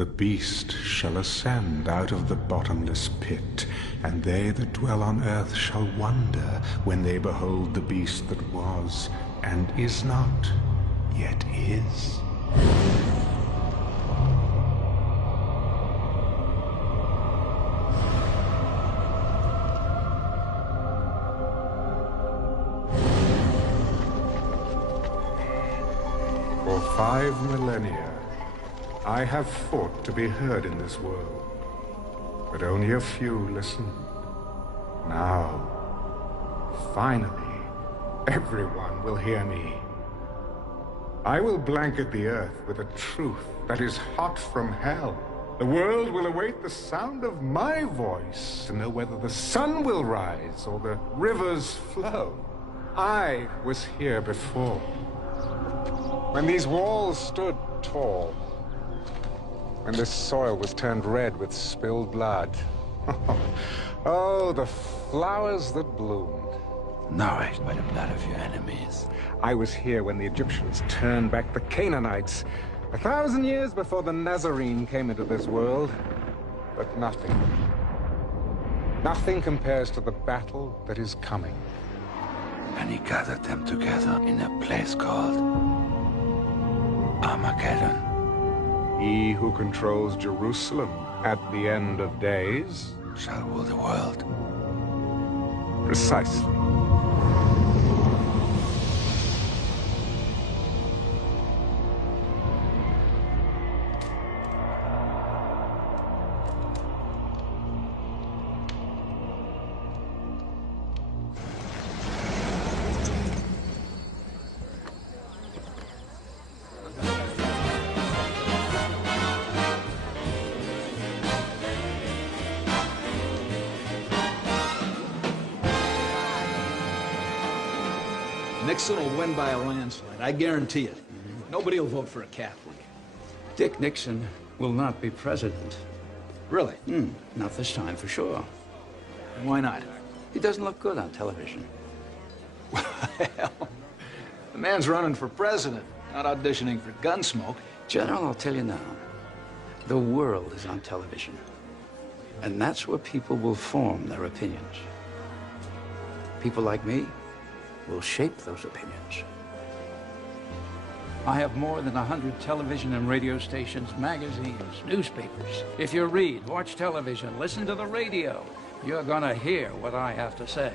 The beast shall ascend out of the bottomless pit, and they that dwell on earth shall wonder when they behold the beast that was, and is not, yet is. For 5 millennia, I have fought to be heard in this world, but only a few listened. Now, finally, everyone will hear me. I will blanket the earth with a truth that is hot from hell. The world will await the sound of my voice to know whether the sun will rise or the rivers flow. I was here before, when these walls stood tall, when this soil was turned red with spilled blood. Oh, the flowers that bloomed. Nourished by the blood of your enemies. I was here when the Egyptians turned back the Canaanites, 1,000 years before the Nazarene came into this world. But nothing compares to the battle that is coming. And he gathered them together in a place called Armageddon. He who controls Jerusalem at the end of days shall rule the world. Precisely. Nixon will win by a landslide, I guarantee it. Nobody will vote for a Catholic. Dick Nixon will not be president. Really? Not this time, for sure. Why not? He doesn't look good on television. Well, the man's running for president, not auditioning for Gunsmoke. General, I'll tell you now, the world is on television. And that's where people will form their opinions. People like me will shape those opinions. I have more than 100 television and radio stations, magazines, newspapers. If you read, watch television, listen to the radio, you're gonna hear what I have to say.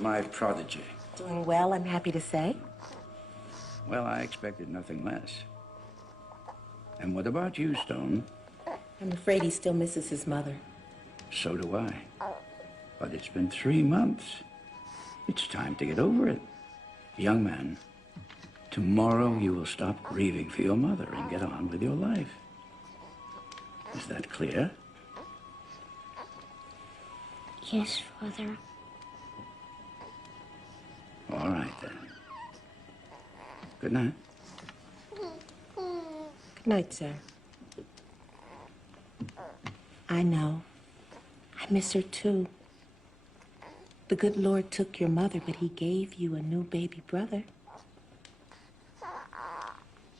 My prodigy. Doing well, I'm happy to say. Well, I expected nothing less. And what about you, Stone? I'm afraid he still misses his mother. So do I. But it's been 3 months. It's time to get over it. Young man, tomorrow you will stop grieving for your mother and get on with your life. Is that clear? Yes, Father. All right, then. Good night. Good night, sir. I know. I miss her, too. The good Lord took your mother, but he gave you a new baby brother.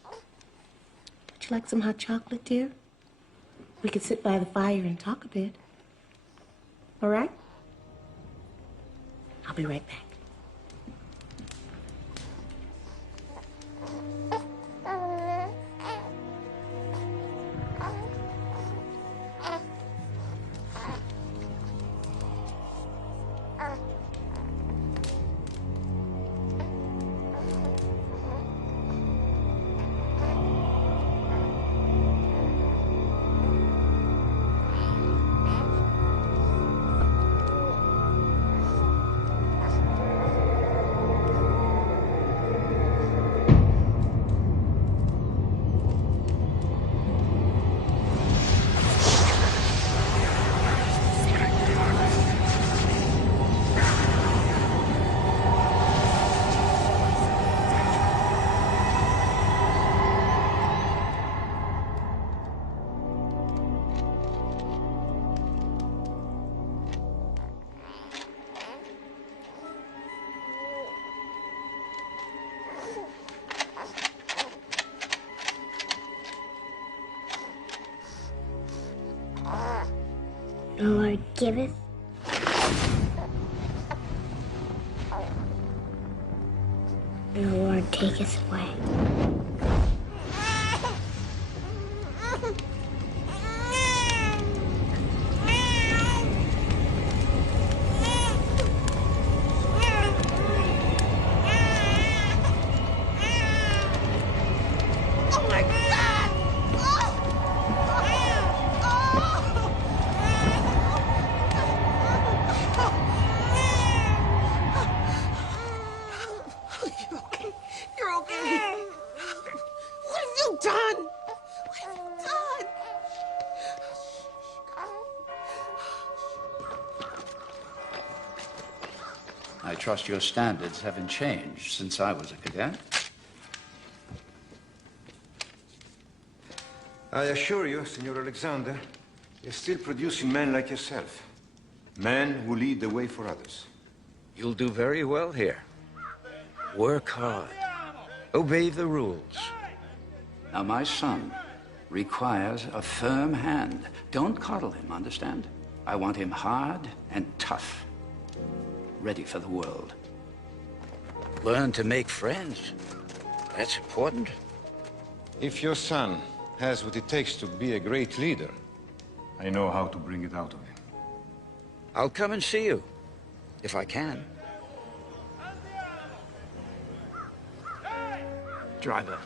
Would you like some hot chocolate, dear? We could sit by the fire and talk a bit. All right? I'll be right back. The Lord giveth, and the Lord taketh away. I trust your standards haven't changed since I was a cadet. I assure you, Senor Alexander, you're still producing men like yourself. Men who lead the way for others. You'll do very well here. Work hard. Obey the rules. Now, my son requires a firm hand. Don't coddle him, understand? I want him hard and tough. Ready for the world. Learn to make friends. That's important. If your son has what it takes to be a great leader, I know how to bring it out of him. I'll come and see you, if I can. Driver.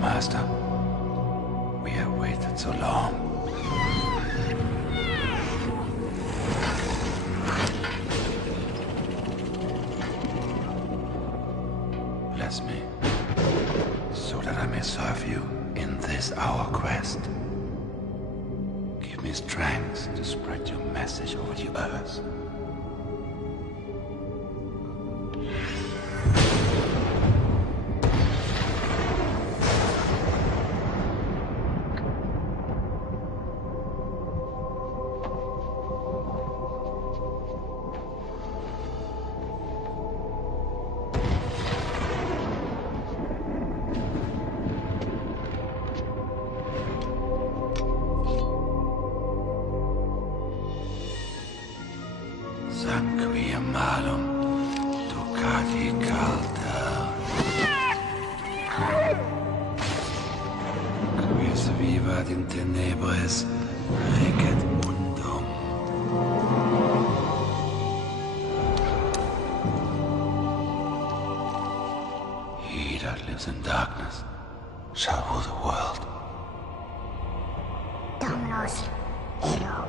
Master, we have waited so long. Bless me, so that I may serve you in this our quest. Give me strength to spread your message over the earth. Sanguia malum, ducati calda. Quis vivat in tenebris, regit mundum. He that lives in darkness shall rule the world. Dominos Ero.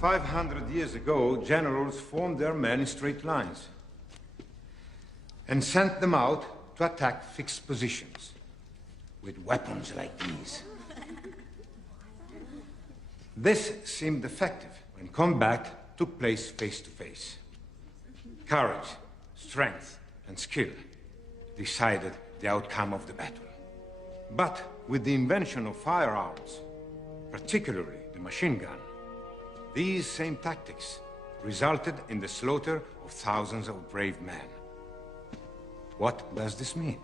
500 years ago, generals formed their men in straight lines and sent them out to attack fixed positions with weapons like these. This seemed effective when combat took place face to face. Courage, strength, and skill decided the outcome of the battle. But with the invention of firearms, particularly the machine gun, these same tactics resulted in the slaughter of thousands of brave men. What does this mean?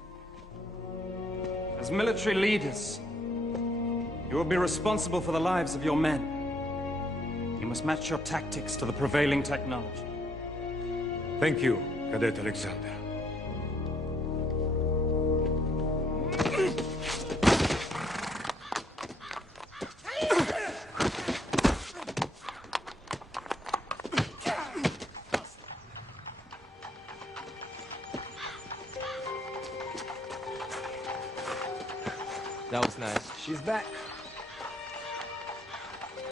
As military leaders, you will be responsible for the lives of your men. You must match your tactics to the prevailing technology. Thank you, Cadet Alexander. That was nice. She's back.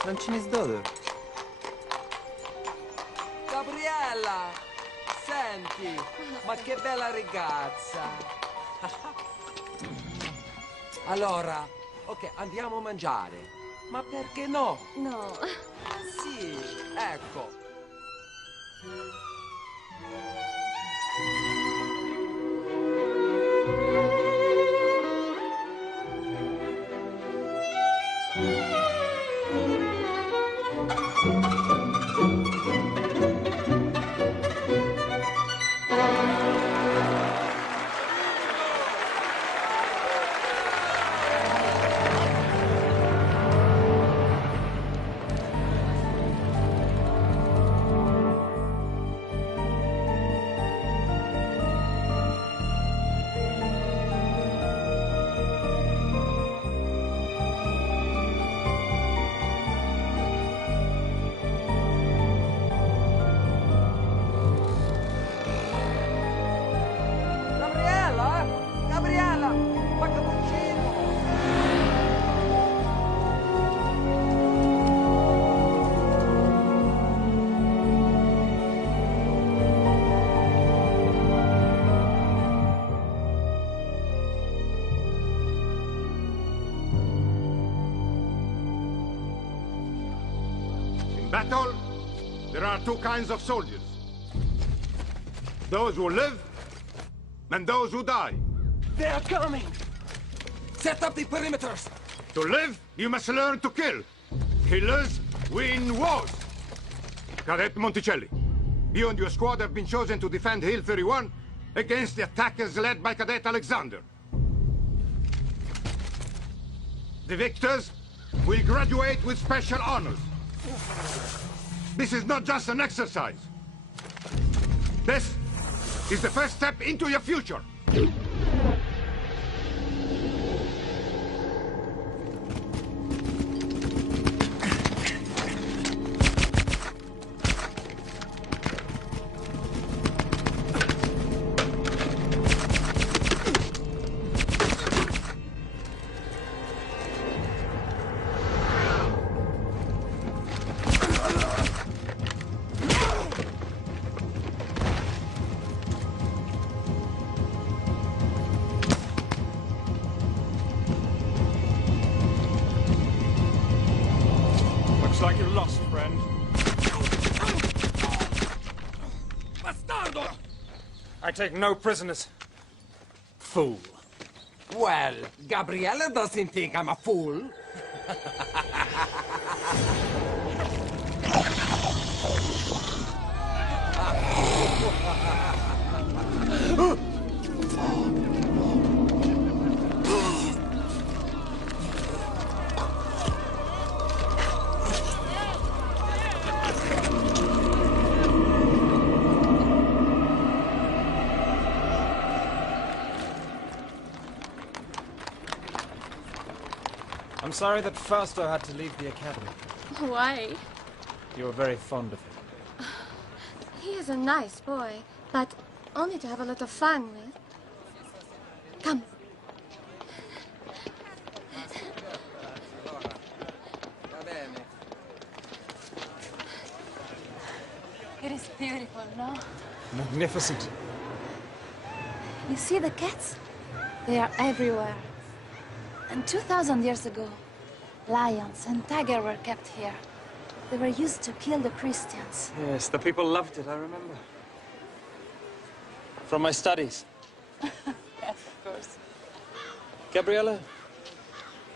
Non ce ne sdodo. Gabriella! Senti, ma che bella ragazza! Allora, ok, andiamo a mangiare. Ma perché no? No. Sì, ecco. Gabriella, ma cappuccino! In battle, there are two kinds of soldiers. Those who live and those who die. They are coming! Set up the perimeters! To live, you must learn to kill. Killers win wars. Cadet Monticelli, you and your squad have been chosen to defend Hill 31 against the attackers led by Cadet Alexander. The victors will graduate with special honors. This is not just an exercise. This is the first step into your future. Looks like you're lost, friend. Bastardo! I take no prisoners. Fool. Well, Gabriella doesn't think I'm a fool. I'm sorry that Fausto had to leave the academy. Why? You were very fond of him. He is a nice boy, but only to have a lot of fun with. Come. It is beautiful, no? Magnificent. You see the cats? They are everywhere. And 2,000 years ago, lions and tigers were kept here. They were used to kill the Christians. Yes, the people loved it, I remember. From my studies. Yes, of course. Gabriella,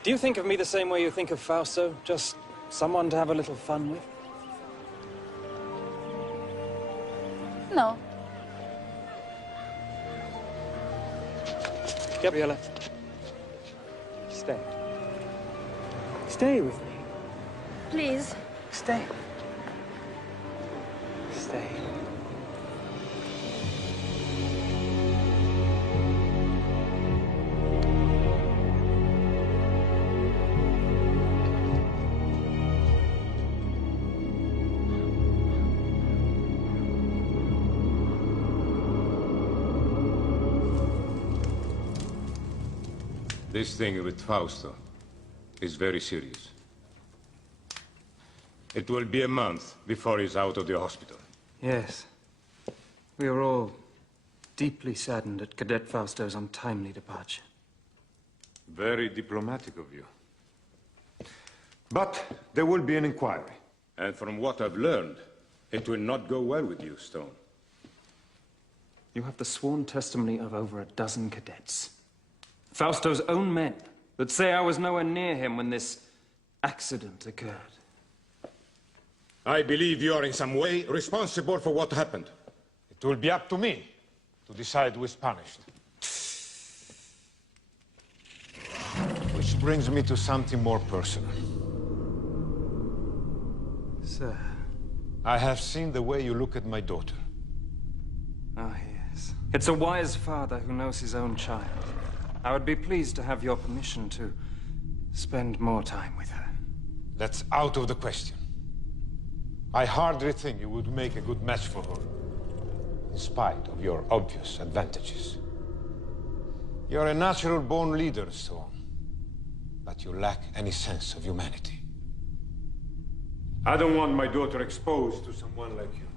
do you think of me the same way you think of Fausto? Just someone to have a little fun with? No. Gabriella, stay. Stay with me. Please. Stay. Stay. This thing with Fausto is very serious. It will be a month before he's out of the hospital. Yes. We are all deeply saddened at Cadet Fausto's untimely departure. Very diplomatic of you. But there will be an inquiry. And from what I've learned, it will not go well with you, Stone. You have the sworn testimony of over a dozen cadets. Fausto's own men that say I was nowhere near him when this accident occurred. I believe you are in some way responsible for what happened. It will be up to me to decide who is punished. Which brings me to something more personal. Sir. I have seen the way you look at my daughter. Ah, yes. It's a wise father who knows his own child. I would be pleased to have your permission to spend more time with her. That's out of the question. I hardly think you would make a good match for her, in spite of your obvious advantages. You're a natural-born leader, Stone, but you lack any sense of humanity. I don't want my daughter exposed to someone like you.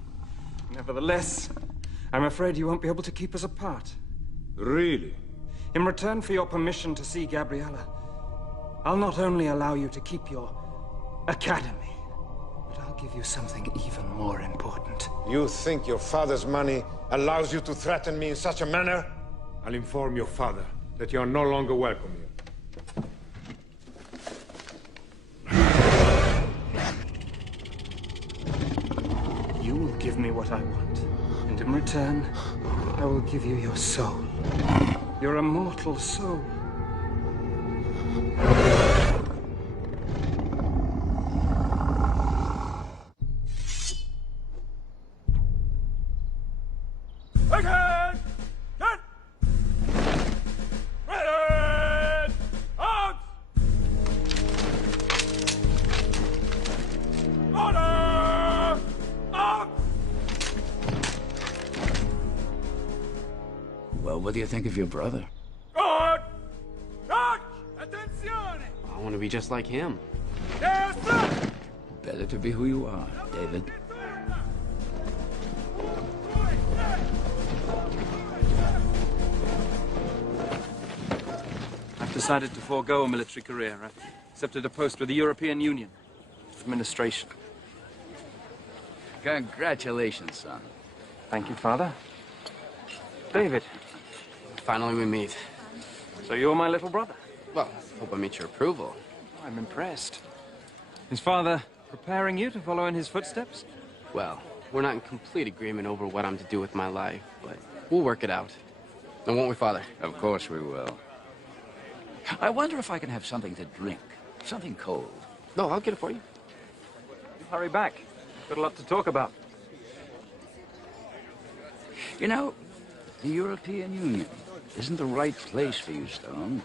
Nevertheless, I'm afraid you won't be able to keep us apart. Really? In return for your permission to see Gabriella, I'll not only allow you to keep your academy, but I'll give you something even more important. You think your father's money allows you to threaten me in such a manner? I'll inform your father that you are no longer welcome here. You will give me what I want, and in return, I will give you your soul. Your immortal soul. Again! Get! Ready! Out! Order! Out! Well, what do you think of your brother? Good! Good! Attenzione! I want to be just like him. Yes, sir! Better to be who you are, David. I've decided to forego a military career. I've accepted a post with the European Union. Administration. Congratulations, son. Thank you, Father. David. Finally we meet. So you're my little brother? Well, hope I meet your approval. I'm impressed. Is Father preparing you to follow in his footsteps? Well, we're not in complete agreement over what I'm to do with my life, but we'll work it out. And won't we, Father? Of course we will. I wonder if I can have something to drink. Something cold. No, I'll get it for you. You hurry back. Got a lot to talk about. You know, the European Union isn't the right place for you, Stone.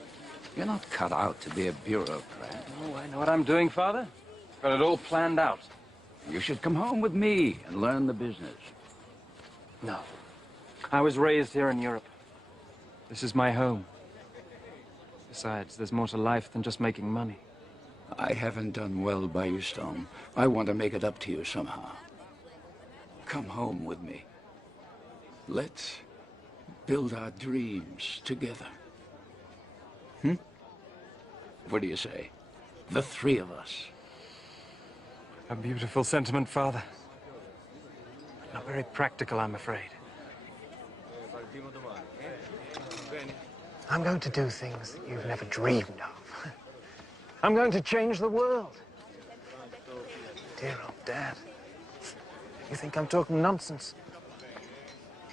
You're not cut out to be a bureaucrat. Oh, I know what I'm doing, Father. Got it all planned out. You should come home with me and learn the business. No. I was raised here in Europe. This is my home. Besides, there's more to life than just making money. I haven't done well by you, Stone. I want to make it up to you somehow. Come home with me. Let's build our dreams together. What do you say? The three of us. A beautiful sentiment, Father. Not very practical, I'm afraid. I'm going to do things that you've never dreamed of. I'm going to change the world. Dear old Dad. You think I'm talking nonsense?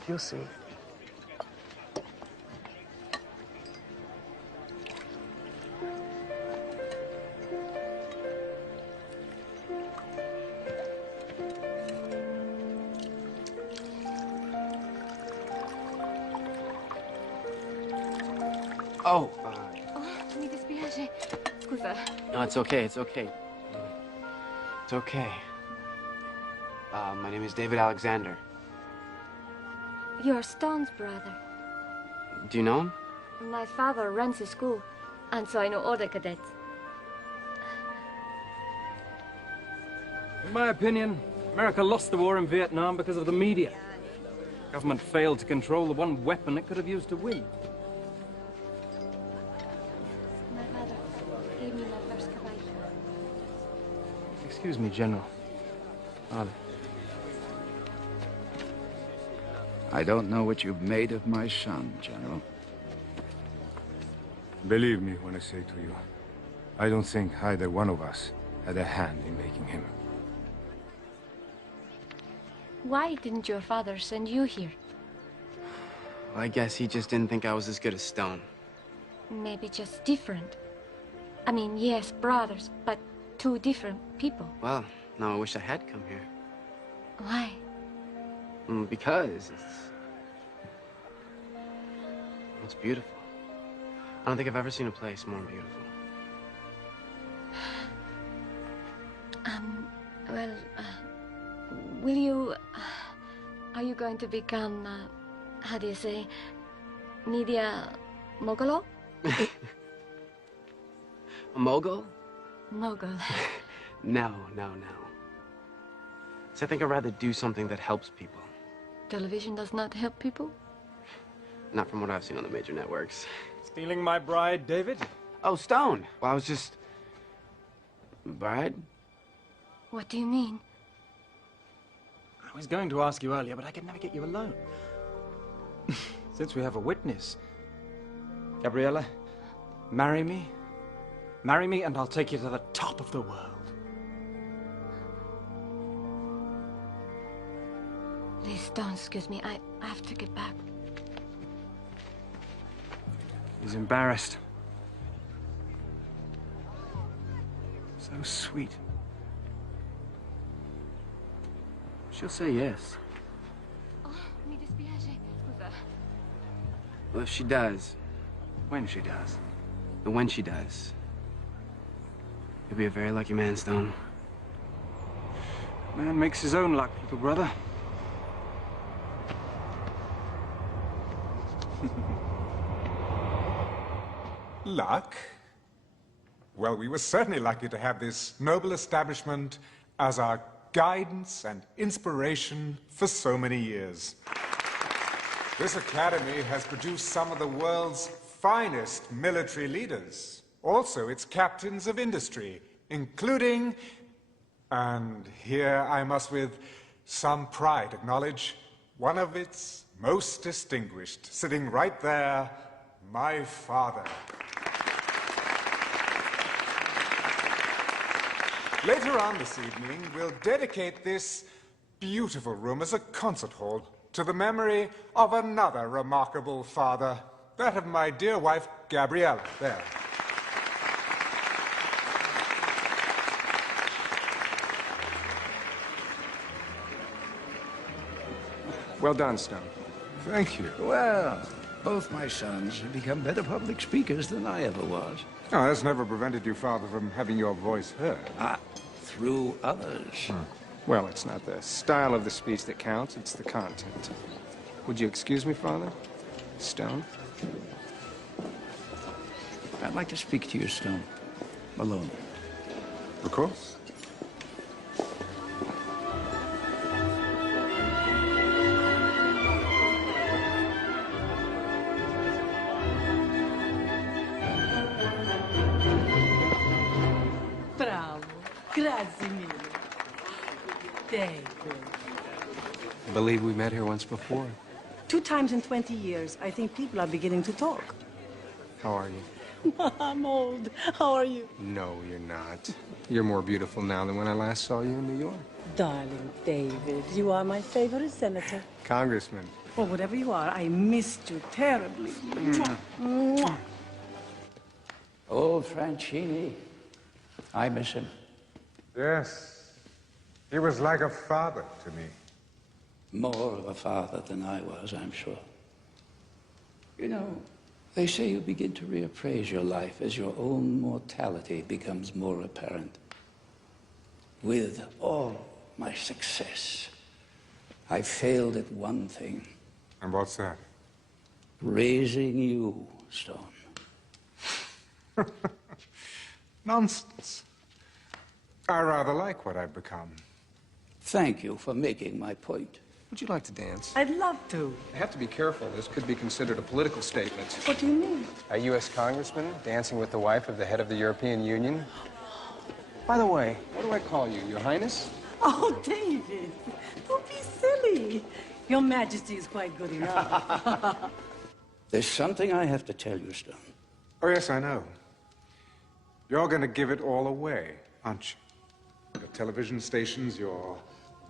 You'll see. Oh. Mi dispiace. Scusa. No, it's okay. It's okay. It's okay. My name is David Alexander. You're Stone's brother. Do you know him? My father runs a school, and so I know all the cadets. In my opinion, America lost the war in Vietnam because of the media. The government failed to control the one weapon it could have used to win. My father gave me my first caballo. Excuse me, General. Father. I don't know what you've made of my son, General. Believe me when I say to you, I don't think either one of us had a hand in making him. Why didn't your father send you here? Well, I guess he just didn't think I was as good as Stone. Maybe just different. I mean, yes, brothers, but two different people. Well, now I wish I had come here. Why? Because it's beautiful. I don't think I've ever seen a place more beautiful. Well, will you... are you going to become, how do you say, media mogul? A mogul? Mogul. No. So I think I'd rather do something that helps people. Television does not help people? Not from what I've seen on the major networks. Stealing my bride, David? Oh, Stone. Well, I was just... Bride? What do you mean? I was going to ask you earlier, but I could never get you alone. Since we have a witness. Gabriella, marry me. Marry me and I'll take you to the top of the world. Please don't excuse me. I have to get back. He's embarrassed. So sweet. She'll say yes. Oh, mi dispiace. Scusa. Well, if she does... When she does. The when she does. You'll be a very lucky man, Stone. Man makes his own luck, little brother. Luck? Well, we were certainly lucky to have this noble establishment as our guidance and inspiration for so many years. This academy has produced some of the world's finest military leaders, also its captains of industry, including, and here I must with some pride acknowledge, one of its most distinguished, sitting right there, my father. Later on this evening, we'll dedicate this beautiful room as a concert hall to the memory of another remarkable father, that of my dear wife, Gabriella, there. Well done, Stone. Thank you. Well, both my sons have become better public speakers than I ever was. Oh, that's never prevented you, Father, from having your voice heard. Through others. Well, it's not the style of the speech that counts, it's the content. Would you excuse me, Father? Stone? I'd like to speak to you, Stone. Alone. Of course. Bravo. Grazie mille. Thank you. I believe we met here once before. 2 times in 20 years. I think people are beginning to talk. How are you? I'm old. How are you? No, you're not. You're more beautiful now than when I last saw you in New York. Darling David, you are my favorite senator. Congressman. Or whatever you are, I missed you terribly. Mwah. Mwah. Old Franchini. I miss him. Yes. He was like a father to me. More of a father than I was, I'm sure. You know, they say you begin to reappraise your life as your own mortality becomes more apparent. With all my success, I failed at one thing. And what's that? Raising you, Stone. Nonsense. I rather like what I've become. Thank you for making my point. Would you like to dance? I'd love to. I have to be careful. This could be considered a political statement. What do you mean? A U.S. congressman dancing with the wife of the head of the European Union? By the way, what do I call you? Your Highness? Oh, David, don't be silly. Your Majesty is quite good enough. There's something I have to tell you, Stone. Oh, yes, I know. You're going to give it all away, aren't you? Your television stations, your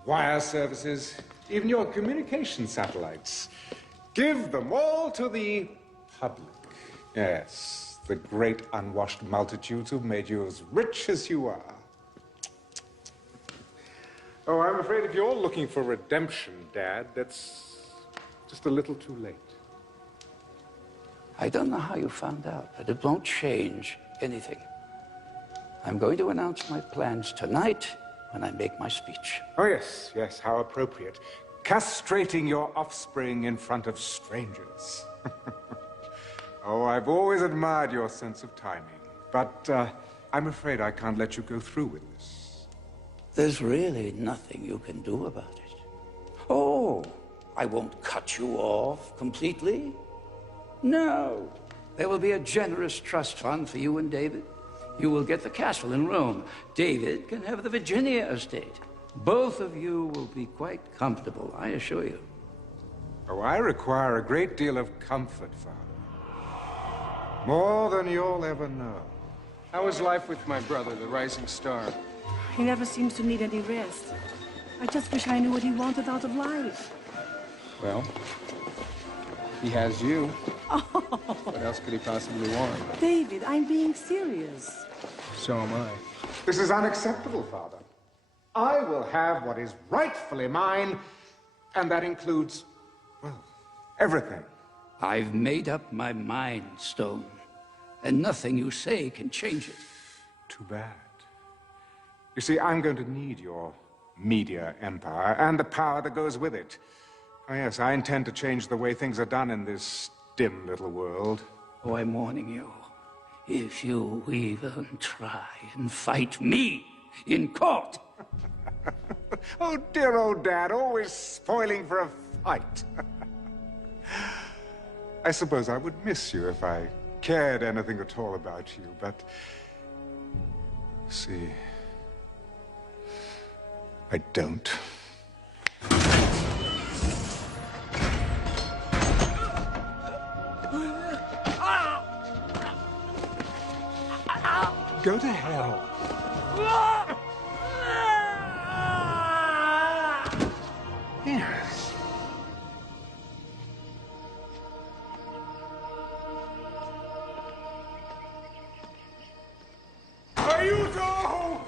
wire services, even your communication satellites. Give them all to the public. Yes, the great unwashed multitudes who've made you as rich as you are. Oh, I'm afraid if you're looking for redemption, Dad, that's just a little too late. I don't know how you found out, but it won't change anything. I'm going to announce my plans tonight when I make my speech. Oh, yes, yes, how appropriate. Castrating your offspring in front of strangers. Oh, I've always admired your sense of timing, but I'm afraid I can't let you go through with this. There's really nothing you can do about it. Oh, I won't cut you off completely. No, there will be a generous trust fund for you and David. You will get the castle in Rome. David can have the Virginia estate. Both of you will be quite comfortable, I assure you. Oh, I require a great deal of comfort, Father. More than you'll ever know. How is life with my brother, the rising star? He never seems to need any rest. I just wish I knew what he wanted out of life. Well, he has you. What else could he possibly want? David, I'm being serious. So am I. This is unacceptable, Father. I will have what is rightfully mine, and that includes, well, everything. I've made up my mind, Stone, and nothing you say can change it. Too bad. You see, I'm going to need your media empire and the power that goes with it. Oh, yes, I intend to change the way things are done in this dim little world. Oh, I'm warning you. If you even try and fight me in court. Oh, dear old Dad, always spoiling for a fight. I suppose I would miss you if I cared anything at all about you, but... see... I don't. Go to hell. Yes. Aiuto!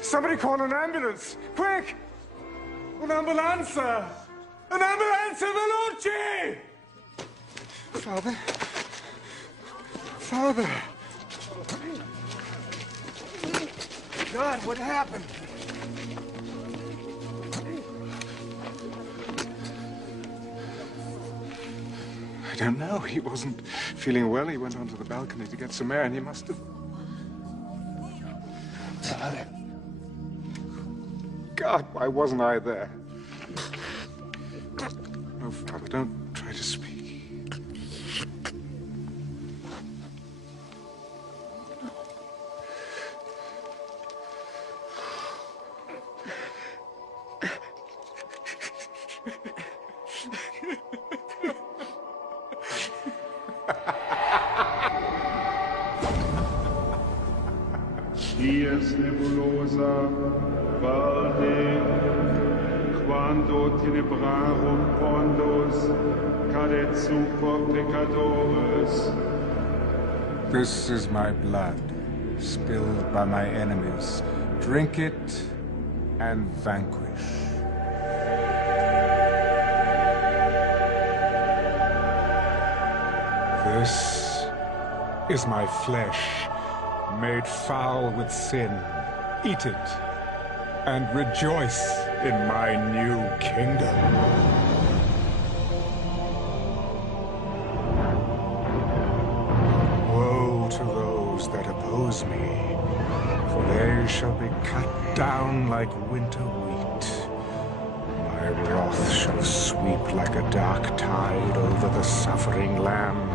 Somebody call an ambulance! Quick! Un'ambulanza! Un'ambulanza veloce! Father? Father! God, what happened? I don't know. He wasn't feeling well. He went onto the balcony to get some air, and he must have... Father. God, why wasn't I there? No, Father, don't try to speak. Dies nebulosa, valde, quando tenebrarum pondos, cadet super pecadores. This is my blood, spilled by my enemies. Drink it and vanquish. This is my flesh, made foul with sin. Eat it, and rejoice in my new kingdom. Woe to those that oppose me, for they shall be cut down like winter wheat. My wrath shall sweep like a dark tide over the suffering land.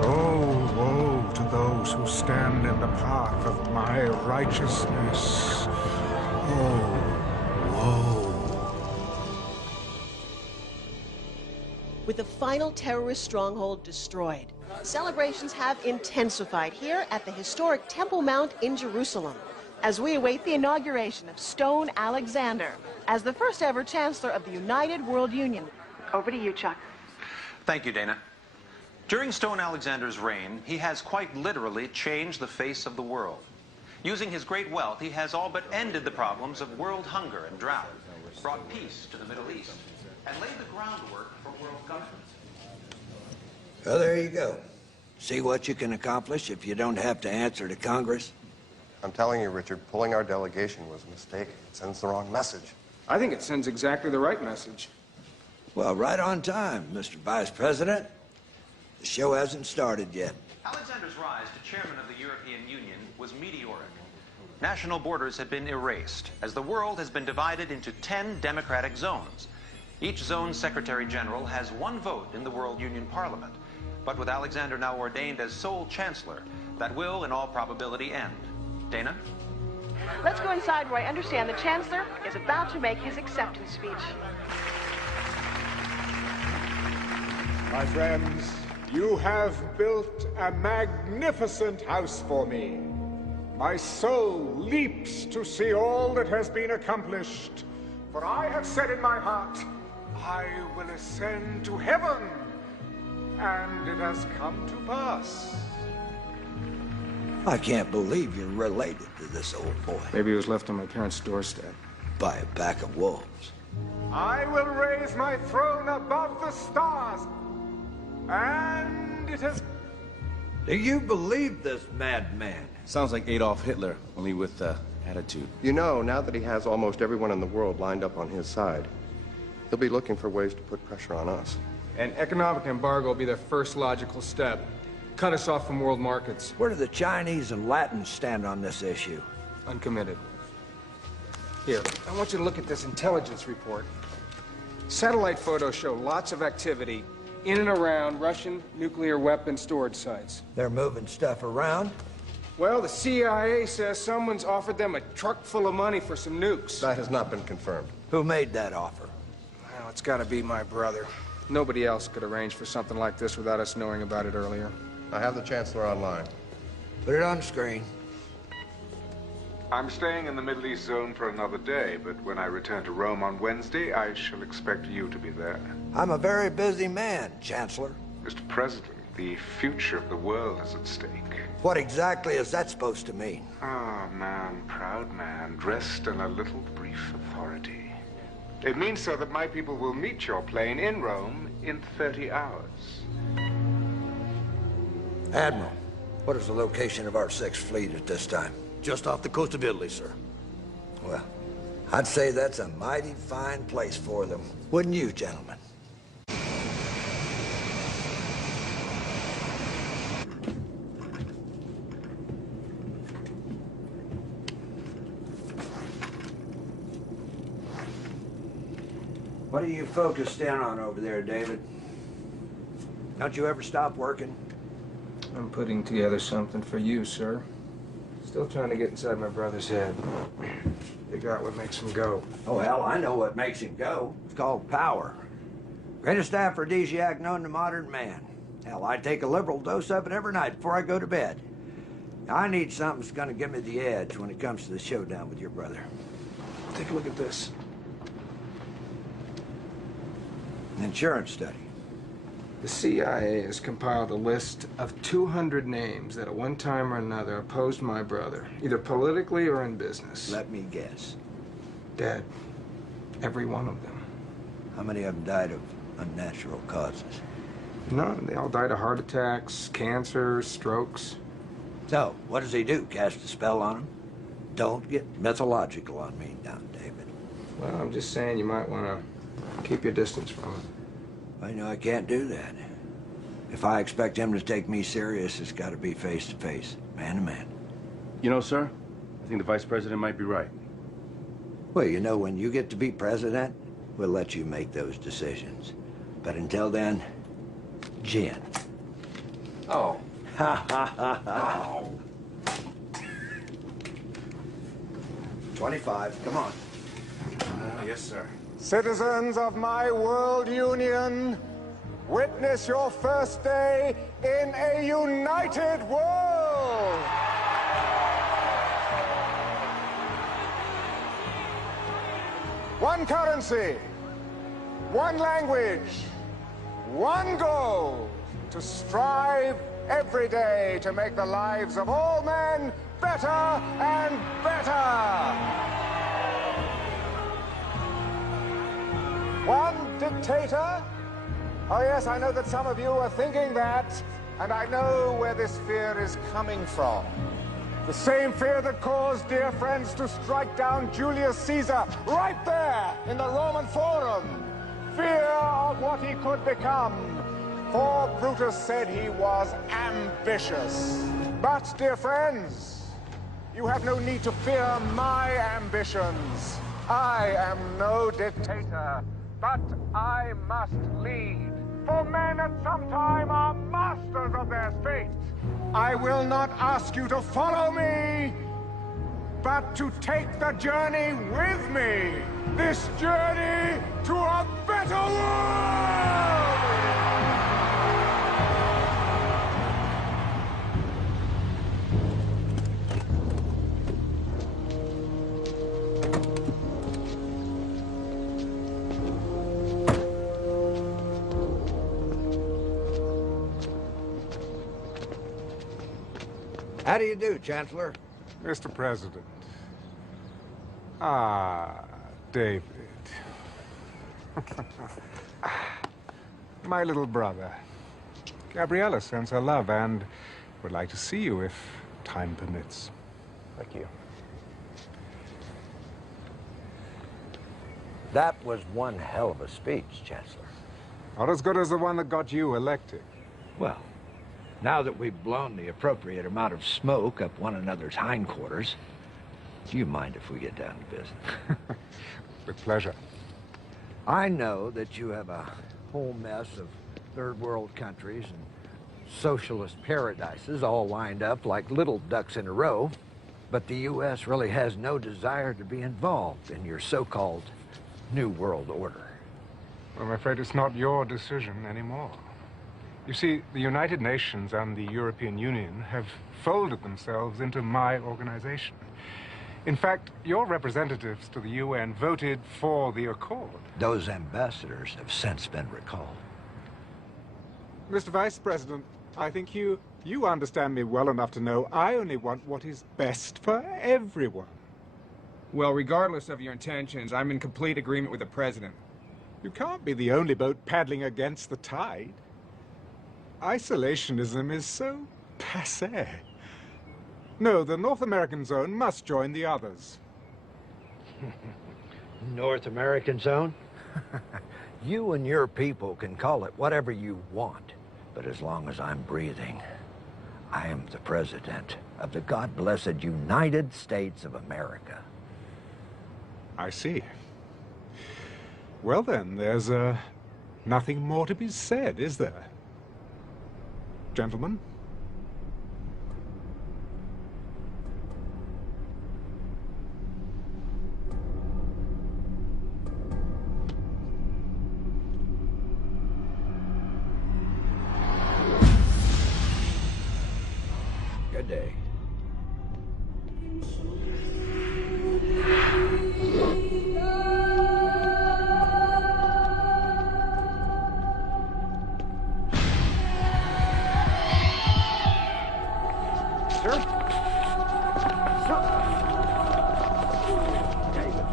Oh, woe to those who stand in the path of my righteousness. Oh, woe. With the final terrorist stronghold destroyed, celebrations have intensified here at the historic Temple Mount in Jerusalem as we await the inauguration of Stone Alexander as the first ever Chancellor of the United World Union. Over to you, Chuck. Thank you, Dana. During Stone Alexander's reign, he has quite literally changed the face of the world. Using his great wealth, he has all but ended the problems of world hunger and drought, brought peace to the Middle East, and laid the groundwork for world government. Well, there you go. See what you can accomplish if you don't have to answer to Congress? I'm telling you, Richard, pulling our delegation was a mistake. It sends the wrong message. I think it sends exactly the right message. Well, right on time, Mr. Vice President. The show hasn't started yet. Alexander's rise to chairman of the European Union was meteoric. National borders had been erased, as the world has been divided into 10 democratic zones. Each zone's Secretary General has one vote in the World Union Parliament. But with Alexander now ordained as sole Chancellor, that will, in all probability, end. Dana? Let's go inside where I understand the Chancellor is about to make his acceptance speech. My friends, you have built a magnificent house for me. My soul leaps to see all that has been accomplished. For I have said in my heart, I will ascend to heaven. And it has come to pass. I can't believe you're related to this old boy. Maybe he was left on my parents' doorstep. By a pack of wolves. I will raise my throne above the stars. And it has... Do you believe this madman? Sounds like Adolf Hitler, only with attitude. You know, now that he has almost everyone in the world lined up on his side, he'll be looking for ways to put pressure on us. An economic embargo will be their first logical step. Cut us off from world markets. Where do the Chinese and Latins stand on this issue? Uncommitted. Here, I want you to look at this intelligence report. Satellite photos show lots of activity in and around Russian nuclear weapon storage sites. They're moving stuff around? Well, the CIA says someone's offered them a truck full of money for some nukes. That has not been confirmed. Who made that offer? Well, it's gotta be my brother. Nobody else could arrange for something like this without us knowing about it earlier. I have the Chancellor online. Put it on the screen. I'm staying in the Middle East zone for another day, but when I return to Rome on Wednesday, I shall expect you to be there. I'm a very busy man, Chancellor. Mr. President, the future of the world is at stake. What exactly is that supposed to mean? Ah, man, proud man, dressed in a little brief authority. It means, sir, that my people will meet your plane in Rome in 30 hours. Admiral, what is the location of our Sixth Fleet at this time? Just off the coast of Italy, sir. Well, I'd say that's a mighty fine place for them. Wouldn't you, gentlemen? What are you focused in on over there, David? Don't you ever stop working? I'm putting together something for you, sir. Still trying to get inside my brother's head. Figure out what makes him go. Oh, hell, I know what makes him go. It's called power. Greatest aphrodisiac known to modern man. Hell, I take a liberal dose of it every night before I go to bed. I need something that's gonna give me the edge when it comes to the showdown with your brother. Take a look at this. An insurance study. The CIA has compiled a list of 200 names that at one time or another opposed my brother, either politically or in business. Let me guess. Dead. Every one of them. How many of them died of unnatural causes? None. They all died of heart attacks, cancer, strokes. So, what does he do? Cast a spell on him? Don't get mythological on me now, David. Well, I'm just saying you might want to keep your distance from him. I know I can't do that. If I expect him to take me serious, it's got to be face to face, man to man. You know, sir, I think the vice president might be right. Well, you know, when you get to be president, we'll let you make those decisions. But until then, gin. Oh. Ha ha ha ha. 25, come on. Yes, sir. Citizens of my world union, witness your first day in a united world. One currency, one language, one goal, to strive every day to make the lives of all men better and better. One dictator? Oh yes, I know that some of you are thinking that, and I know where this fear is coming from. The same fear that caused dear friends to strike down Julius Caesar right there in the Roman Forum. Fear of what he could become. For Brutus said he was ambitious. But, dear friends, you have no need to fear my ambitions. I am no dictator, but I must lead. For men at some time are masters of their fate. I will not ask you to follow me, but to take the journey with me. This journey to a better world! How do you do, Chancellor? Mr. President. Ah, David. My little brother. Gabriella sends her love and would like to see you if time permits. Thank you. That was one hell of a speech, Chancellor. Not as good as the one that got you elected. Well, now that we've blown the appropriate amount of smoke up one another's hindquarters, do you mind if we get down to business? With pleasure. I know that you have a whole mess of third world countries and socialist paradises all lined up like little ducks in a row, but the U.S. really has no desire to be involved in your so-called New World Order. Well, I'm afraid it's not your decision anymore. You see, the United Nations and the European Union have folded themselves into my organization. In fact, your representatives to the UN voted for the accord. Those ambassadors have since been recalled. Mr. Vice President, I think you understand me well enough to know I only want what is best for everyone. Well, regardless of your intentions, I'm in complete agreement with the President. You can't be the only boat paddling against the tide. Isolationism is so passé. No, the North American zone must join the others. North American zone? You and your people can call it whatever you want, but as long as I'm breathing, I am the President of the God-blessed United States of America. I see. Well then, there's nothing more to be said, is there? Gentlemen? day. Sir? David.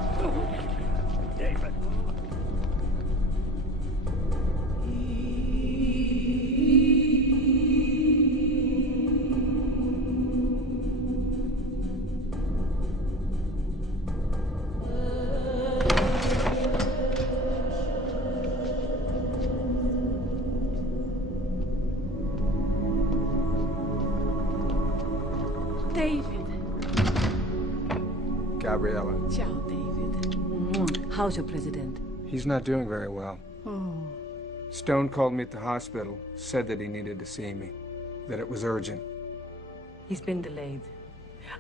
David. Gabriella. Ciao, David. How's your president? He's not doing very well. Oh. Stone called me at the hospital, said that he needed to see me, that it was urgent. He's been delayed.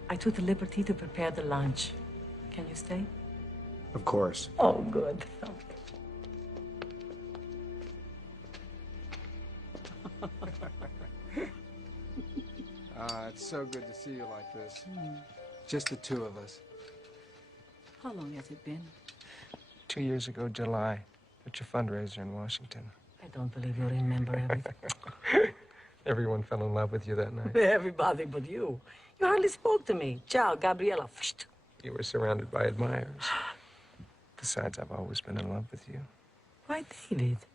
I took the liberty to prepare the lunch. Can you stay? Of course. Oh, good. It's so good to see you like this. Just the two of us. How long has it been? 2 years ago, July, at your fundraiser in Washington. I don't believe you remember everything. Everyone fell in love with you that night. Everybody but you. You hardly spoke to me. Ciao, Gabriella. You were surrounded by admirers. Besides, I've always been in love with you. Why, David?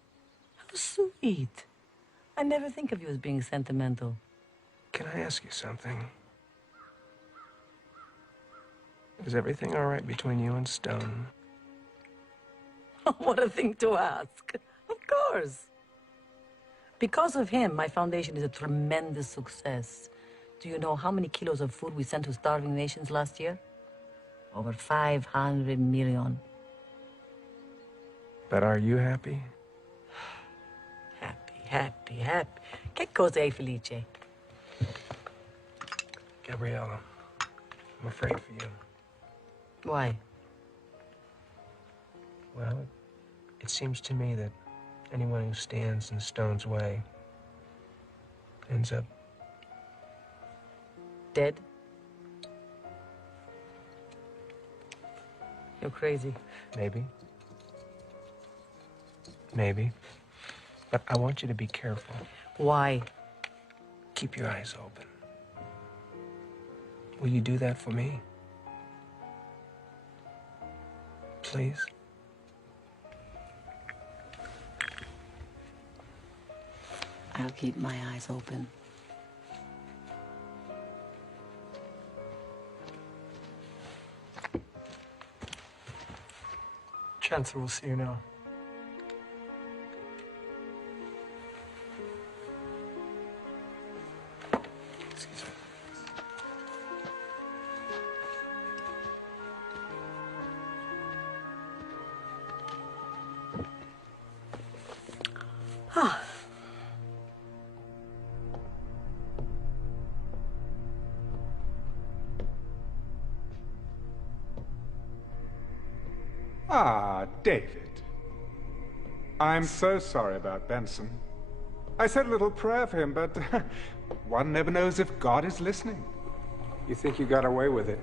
How sweet. I never think of you as being sentimental. Can I ask you something? Is everything all right between you and Stone? What a thing to ask. Of course. Because of him, my foundation is a tremendous success. Do you know how many kilos of food we sent to starving nations last year? Over 500 million. But are you happy? Happy. Che cosa è felice? Gabriella, I'm afraid for you. Why? Well, it seems to me that anyone who stands in Stone's way ends up dead? You're crazy. Maybe. But I want you to be careful. Why? Keep your eyes open. Will you do that for me? Please? I'll keep my eyes open. Chancellor will see you now. Excuse me. Ah, David. I'm so sorry about Benson. I said a little prayer for him, but one never knows if God is listening. You think you got away with it?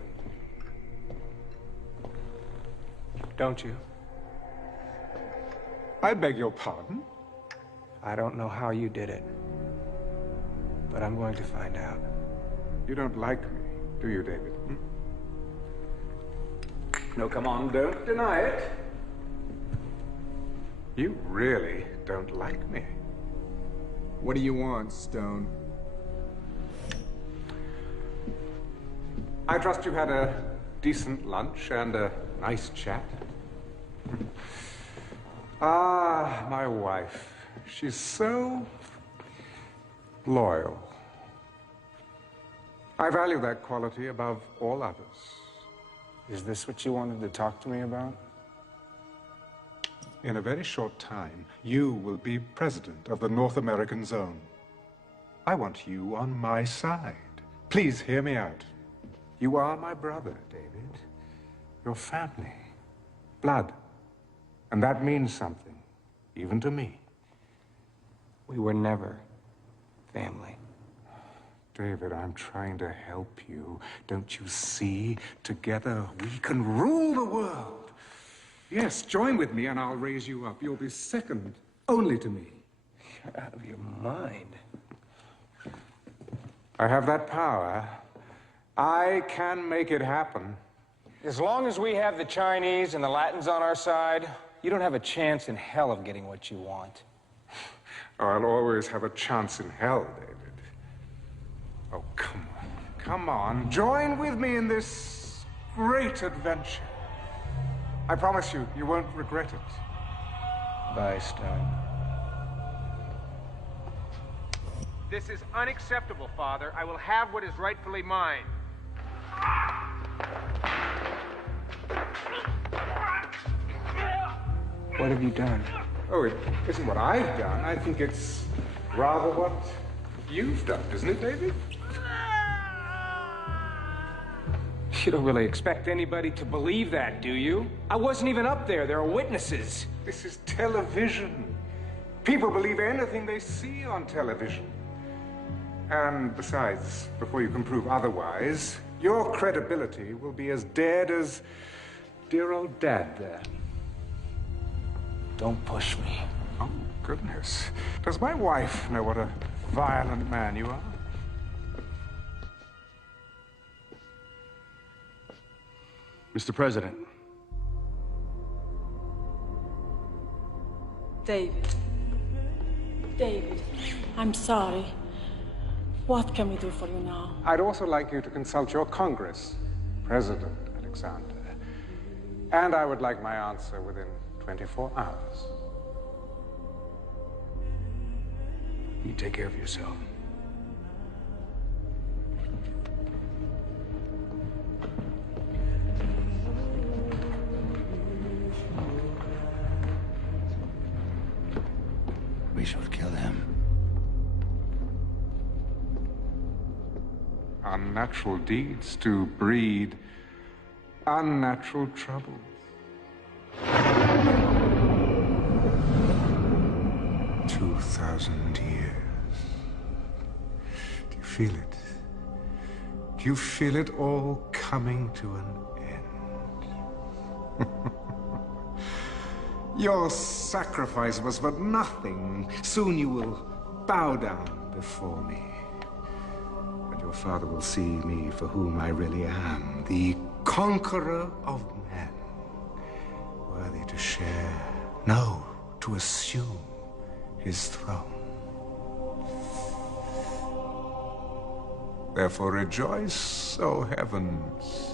Don't you? I beg your pardon? I don't know how you did it, but I'm going to find out. You don't like me, do you, David? No, come on, don't deny it. You really don't like me. What do you want, Stone? I trust you had a decent lunch and a nice chat. Ah, my wife. She's so loyal. I value that quality above all others. Is this what you wanted to talk to me about? In a very short time, you will be president of the North American Zone. I want you on my side. Please hear me out. You are my brother, David. Your family. Blood. And that means something, even to me. We were never family. David, I'm trying to help you. Don't you see? Together we can rule the world. Yes, join with me and I'll raise you up. You'll be second only to me. You're out of your mind. I have that power. I can make it happen. As long as we have the Chinese and the Latins on our side, you don't have a chance in hell of getting what you want. Oh, I'll always have a chance in hell, David. Oh, come on. Come on. Join with me in this great adventure. I promise you, you won't regret it. Bye, Stone. This is unacceptable, Father. I will have what is rightfully mine. What have you done? Oh, it isn't what I've done. I think it's rather what you've done, isn't it, David? You don't really expect anybody to believe that, do you? I wasn't even up there. There are witnesses. This is television. People believe anything they see on television. And besides, before you can prove otherwise, your credibility will be as dead as dear old Dad there. Don't push me. Oh, goodness. Does my wife know what a violent man you are? Mr. President. David. David, I'm sorry. What can we do for you now? I'd also like you to consult your Congress, President Alexander. And I would like my answer within 24 hours. You take care of yourself. We should kill him. Unnatural deeds do breed unnatural troubles. 2,000 years. Do you feel it? Do you feel it all coming to an end? Your sacrifice was for nothing. Soon you will bow down before me. And your father will see me for whom I really am, the conqueror of men, worthy to share, no, to assume his throne. Therefore rejoice, O heavens,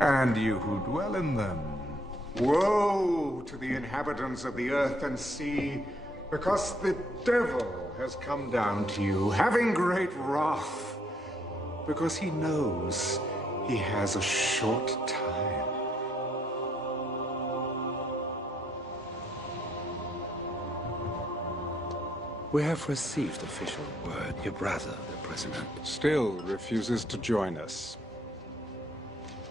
and you who dwell in them. Woe to the inhabitants of the earth and sea, because the devil has come down to you, having great wrath, because he knows he has a short time. We have received official word. Your brother, the president, Still refuses to join us.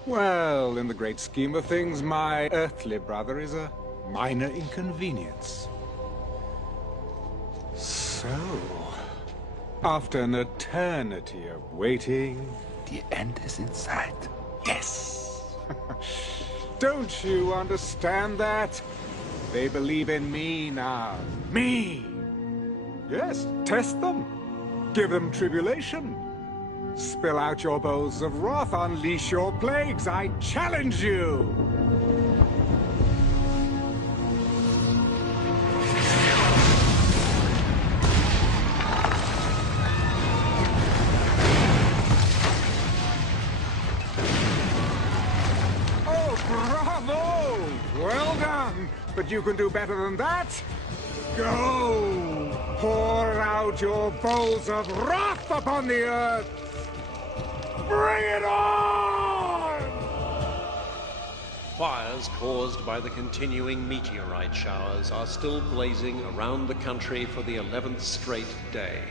Well, in the great scheme of things, my earthly brother is a minor inconvenience. So, after an eternity of waiting... The end is in sight. Yes! Don't you understand that? They believe in me now. Me! Yes, test them. Give them tribulation. Spill out your bowls of wrath, unleash your plagues. I challenge you! Oh, bravo! Well done! But you can do better than that. Go! Pour out your bowls of wrath upon the earth! Bring it on! Fires caused by the continuing meteorite showers are still blazing around the country for the 11th straight day,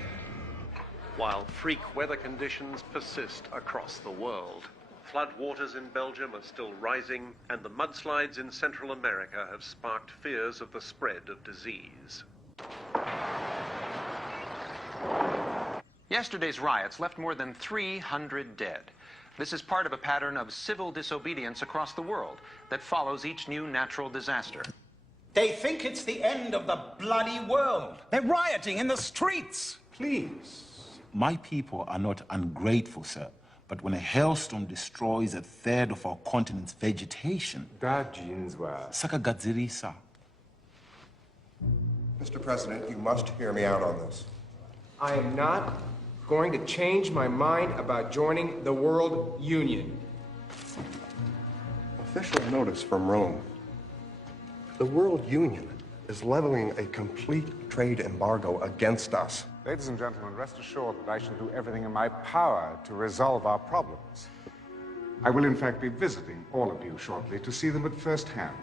while freak weather conditions persist across the world. Floodwaters in Belgium are still rising, and the mudslides in Central America have sparked fears of the spread of disease. Yesterday's riots left more than 300 dead. This is part of a pattern of civil disobedience across the world that follows each new natural disaster. They think it's the end of the bloody world. They're rioting in the streets. Please. My people are not ungrateful, sir. But when a hailstorm destroys a third of our continent's vegetation... Sakagadzirisa. Mr. President, you must hear me out on this. I am not going to change my mind about joining the World Union. Official notice from Rome. The World Union is leveling a complete trade embargo against us. Ladies and gentlemen, rest assured that I shall do everything in my power to resolve our problems. I will in fact be visiting all of you shortly to see them at first hand.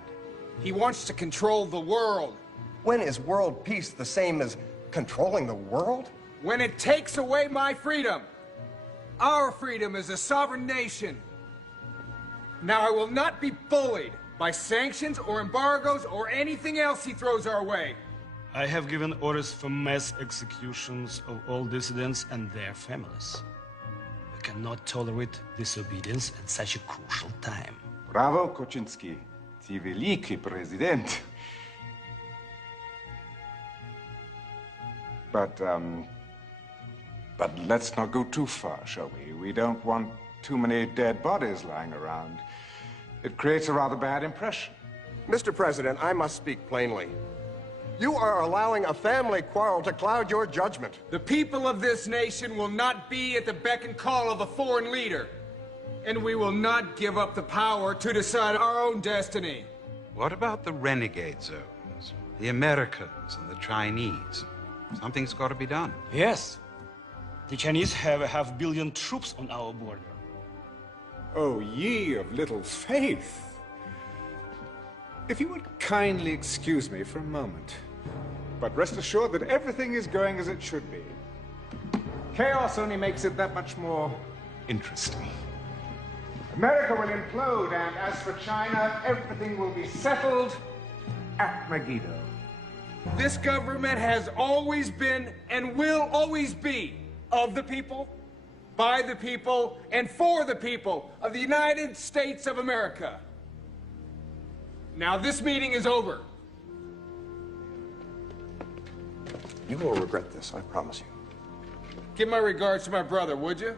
He wants to control the world. When is world peace the same as controlling the world? When it takes away my freedom. Our freedom as a sovereign nation. Now I will not be bullied by sanctions or embargoes or anything else he throws our way. I have given orders for mass executions of all dissidents and their families. We cannot tolerate disobedience at such a crucial time. Bravo, Koczynski. Ty wielki prezydent. But let's not go too far, shall we? We don't want too many dead bodies lying around. It creates a rather bad impression. Mr. President, I must speak plainly. You are allowing a family quarrel to cloud your judgment. The people of this nation will not be at the beck and call of a foreign leader. And we will not give up the power to decide our own destiny. What about the renegade zones? The Americans and the Chinese? Something's got to be done. Yes. The Chinese have 500 million troops on our border. Oh, ye of little faith. If you would kindly excuse me for a moment. But rest assured that everything is going as it should be. Chaos only makes it that much more interesting. America will implode, and as for China, everything will be settled at Megiddo. This government has always been and will always be of the people, by the people, and for the people of the United States of America. Now this meeting is over. You will regret this, I promise you. Give my regards to my brother, would you?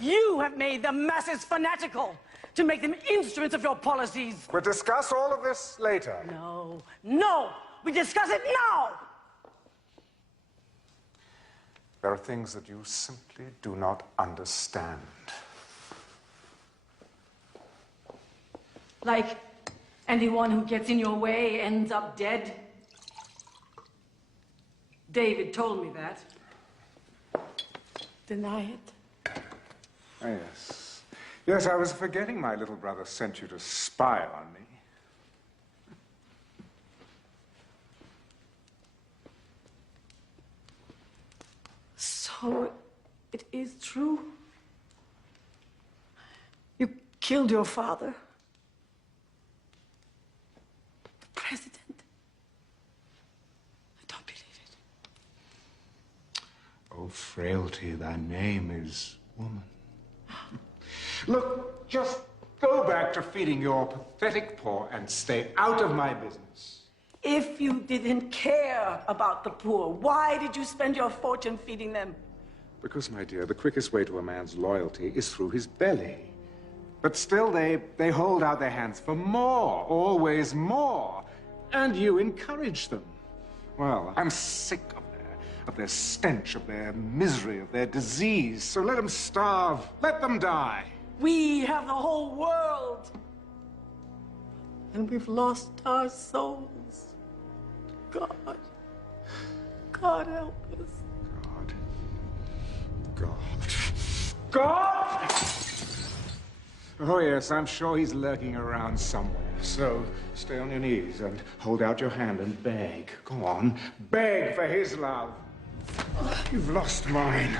You have made the masses fanatical to make them instruments of your policies. We'll discuss all of this later. No, no, we discuss it now. There are things that you simply do not understand. Like anyone who gets in your way ends up dead. David told me that. Deny it? Oh, yes. Yes, I was forgetting my little brother sent you to spy on me. So, it is true? You killed your father? The president? I don't believe it. Oh, frailty, thy name is woman. Look, just go back to feeding your pathetic poor and stay out of my business. If you didn't care about the poor, why did you spend your fortune feeding them? Because, my dear, the quickest way to a man's loyalty is through his belly. But still, they hold out their hands for more, always more. And you encourage them. Well, I'm sick of their stench, of their misery, of their disease. So let them starve, let them die. We have the whole world. And we've lost our souls. God. God help us. God! Oh, yes, I'm sure he's lurking around somewhere. So stay on your knees and hold out your hand and beg. Go on, beg for his love. You've lost mine.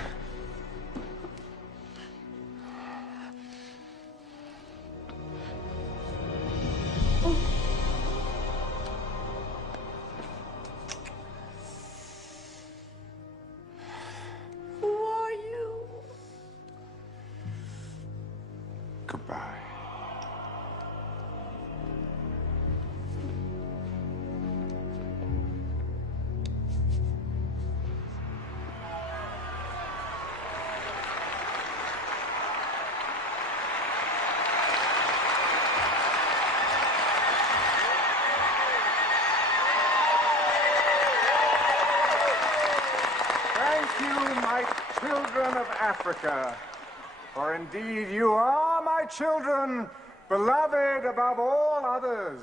Africa. For indeed you are my children, beloved above all others.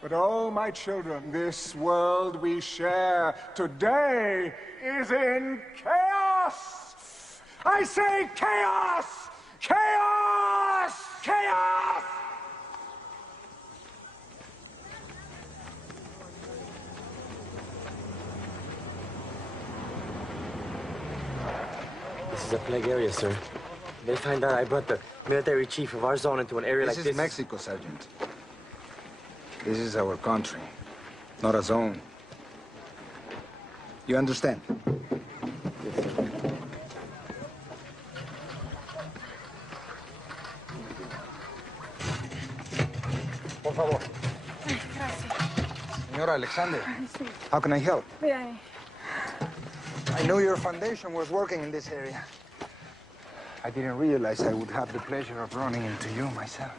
But oh, my children, this world we share today is in chaos. I say chaos! Chaos! Chaos! This is a plague area, sir. They find out I brought the military chief of our zone into an area like this. This is Mexico, Sergeant. This is our country, not a zone. You understand? Yes, sir. Por favor. Señora Alexander, how can I help? I knew your foundation was working in this area. I didn't realize I would have the pleasure of running into you myself.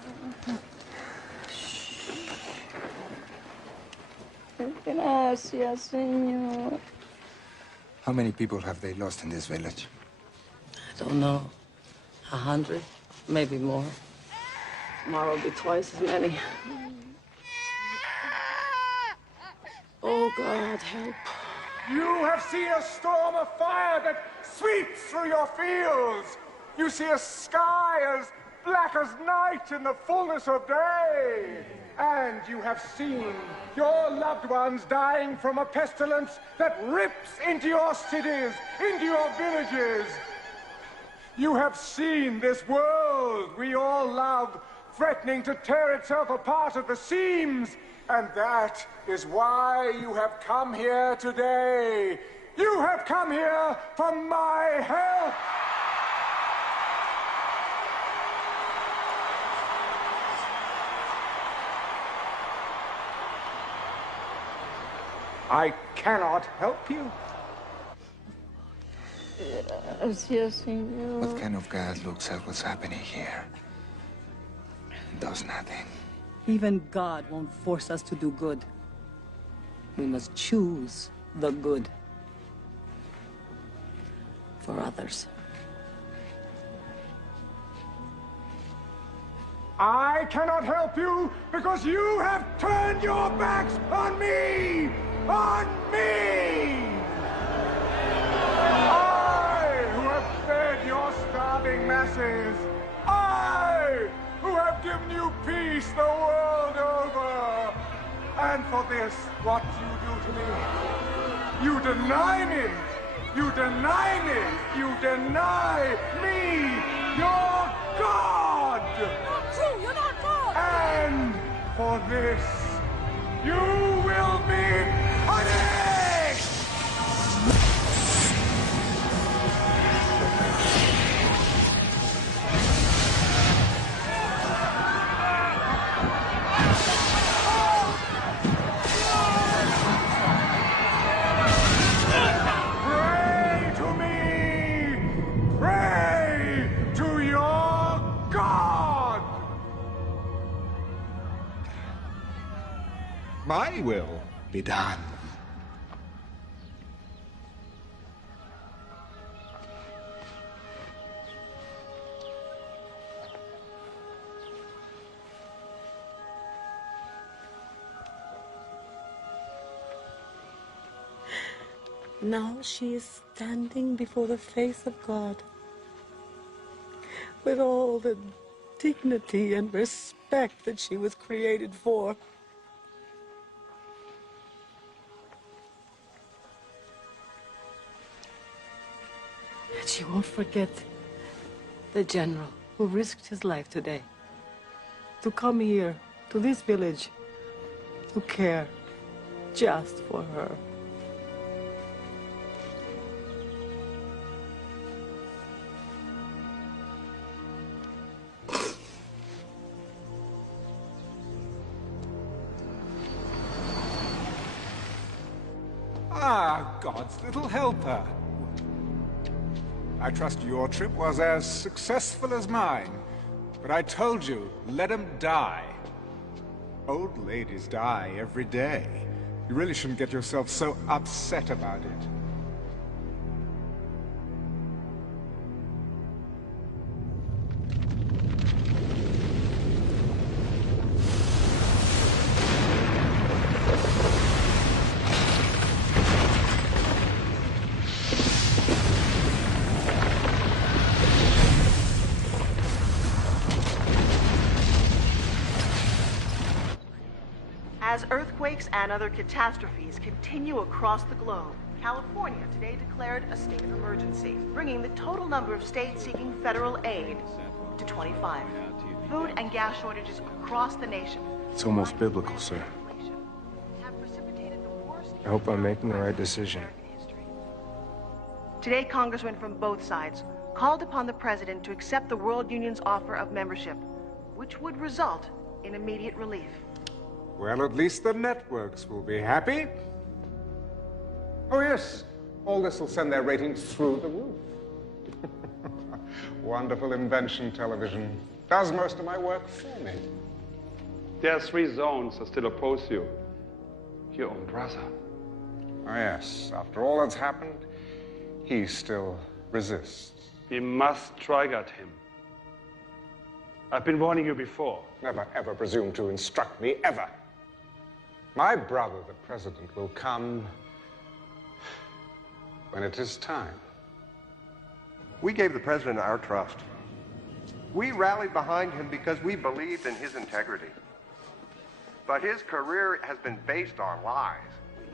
Gracias, señor. How many people have they lost in this village? I don't know. 100, maybe more. Tomorrow will be twice as many. Oh, God, help. You have seen a storm of fire that sweeps through your fields. You see a sky as black as night in the fullness of day. And you have seen your loved ones dying from a pestilence that rips into your cities, into your villages. You have seen this world we all love threatening to tear itself apart at the seams. And that is why you have come here today. You have come here for my help. I cannot help you. Gracias, señor. What kind of God looks at what's happening here and does nothing? Even God won't force us to do good. We must choose the good for others. I cannot help you because you have turned your backs on me! On me! I, who have fed your starving masses. I, who have given you peace the world over. And for this, what you do to me, you deny me. You deny me. You deny me, your God. Not true, you're not God. And for this, you will be punished! Pray to me! Pray to your God! My will be done. Now she is standing before the face of God with all the dignity and respect that she was created for. And she won't forget the general who risked his life today to come here, to this village, to care just for her. Ah, God's little helper. I trust your trip was as successful as mine. But I told you, let him die. Old ladies die every day. You really shouldn't get yourself so upset about it. earthquakes and other catastrophes continue across the globe, California today declared a state of emergency, bringing the total number of states seeking federal aid to 25. Food and gas shortages across the nation. It's almost biblical, sir. I hope I'm making the right decision. Today, congressmen from both sides called upon the president to accept the World Union's offer of membership, which would result in immediate relief. Well, at least the networks will be happy. Oh, yes. All this will send their ratings through the roof. Wonderful invention, television. Does most of my work for me. There are 3 zones that still oppose you. Your own brother. Oh, yes. After all that's happened, he still resists. We must strike him. I've been warning you before. Never, ever presume to instruct me, ever. My brother, the president, will come when it is time. We gave the president our trust. We rallied behind him because we believed in his integrity. But his career has been based on lies.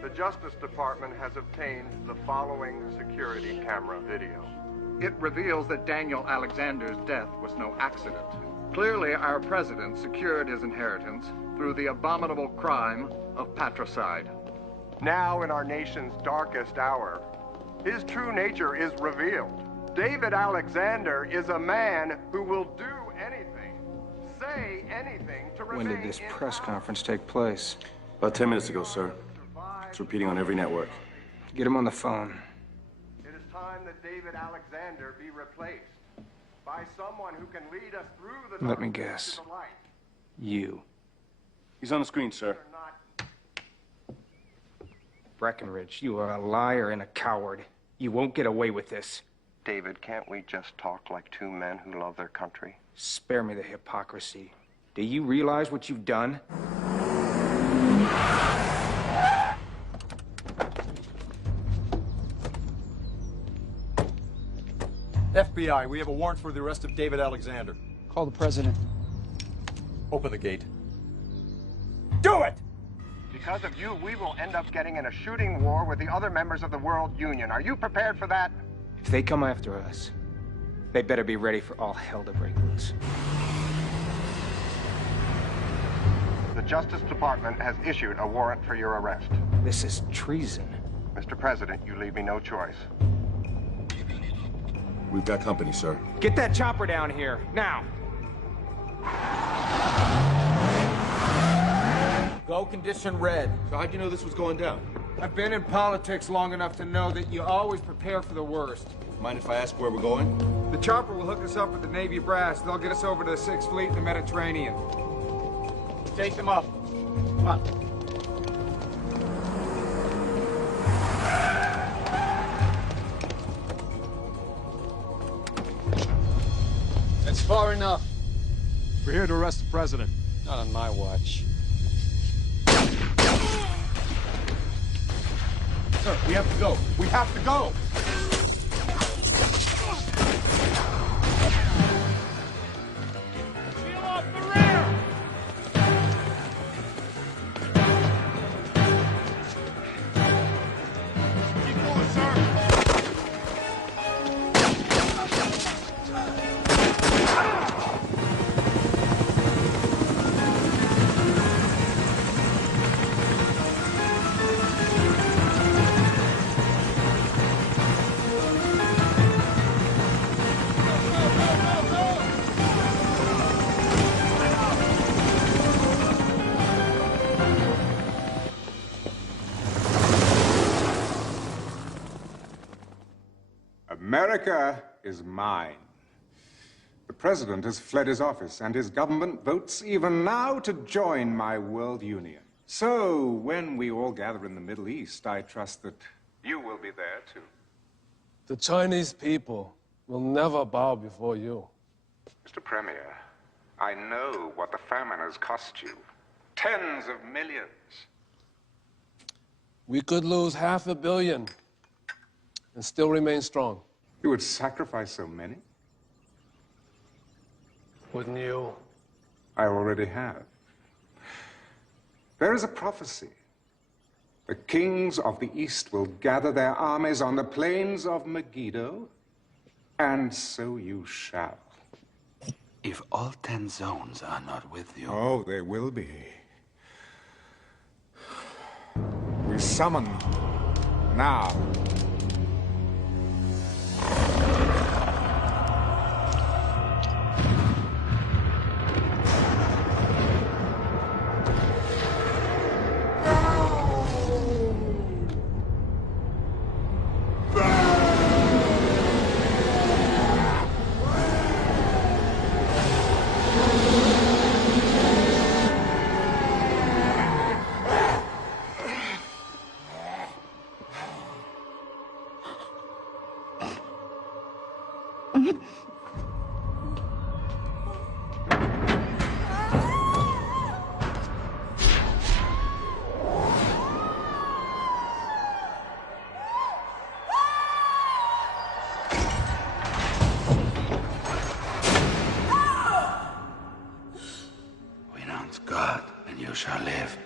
The Justice Department has obtained the following security camera video. It reveals that Daniel Alexander's death was no accident. Clearly, our president secured his inheritance through the abominable crime of patricide. Now, in our nation's darkest hour, his true nature is revealed. David Alexander is a man who will do anything, say anything to remain. When did this press conference take place? About 10 minutes ago, sir. It's repeating on every network. Get him on the phone. It is time that David Alexander be replaced by someone who can lead us through the Let me darkness guess. to the light. You. He's on the screen, sir. Breckenridge, you are a liar and a coward. You won't get away with this. David, can't we just talk like 2 men who love their country? Spare me the hypocrisy. Do you realize what you've done? FBI, we have a warrant for the arrest of David Alexander. Call the president. Open the gate. Do it! Because of you, we will end up getting in a shooting war with the other members of the World Union. Are you prepared for that? If they come after us, they better be ready for all hell to break loose. The Justice Department has issued a warrant for your arrest. This is treason. Mr. President, you leave me no choice. We've got company, sir. Get that chopper down here, now! Go condition red. So how'd you know this was going down? I've been in politics long enough to know that you always prepare for the worst. Mind if I ask where we're going? The chopper will hook us up with the Navy brass. They'll get us over to the 6th Fleet in the Mediterranean. Take them up. Come on. That's far enough. We're here to arrest the president. Not on my watch. Sir, we have to go. We have to go! America is mine. The president has fled his office, and his government votes even now to join my world union. So, when we all gather in the Middle East, I trust that you will be there, too. The Chinese people will never bow before you. Mr. Premier, I know what the famine has cost you. Tens of millions. We could lose $500 million and still remain strong. You would sacrifice so many? Wouldn't you? I already have. There is a prophecy. The kings of the East will gather their armies on the plains of Megiddo, and so you shall. If all 10 zones are not with you... Oh, they will be. We summon them now. Renounce God, and you shall live.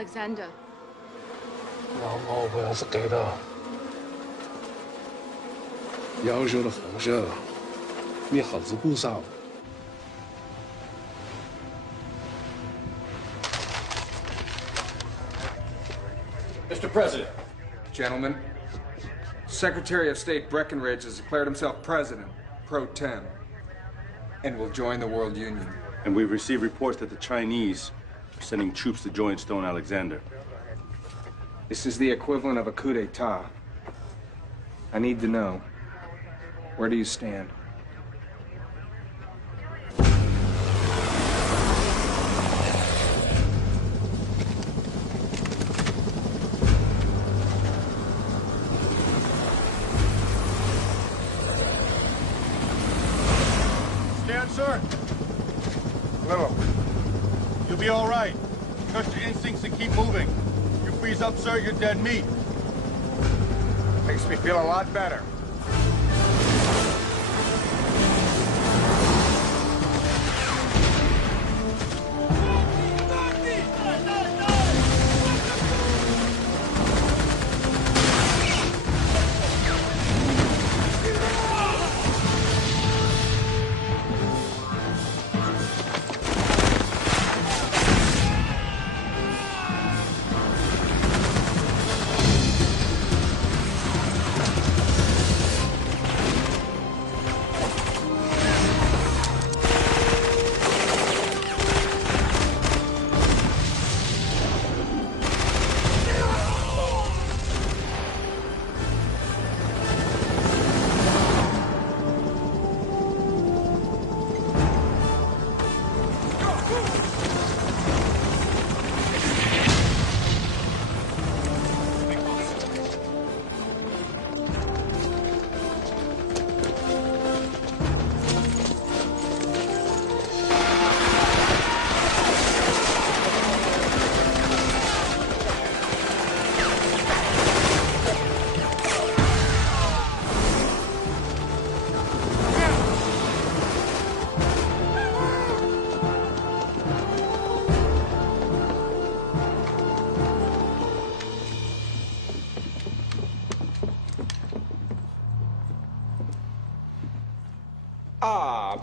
Alexander. 老猫不要是给的，要求的红色，你好子不少。 Mr. President. Gentlemen, Secretary of State Breckinridge has declared himself president, pro tem, and will join the World Union. And we've received reports that the Chinese are sending troops to join Stone Alexander. This is the equivalent of a coup d'etat. I need to know, where do you stand? Stand, sir. Little. You'll be all right. Trust your instincts and keep moving. You freeze up, sir, you're dead meat. Makes me feel a lot better.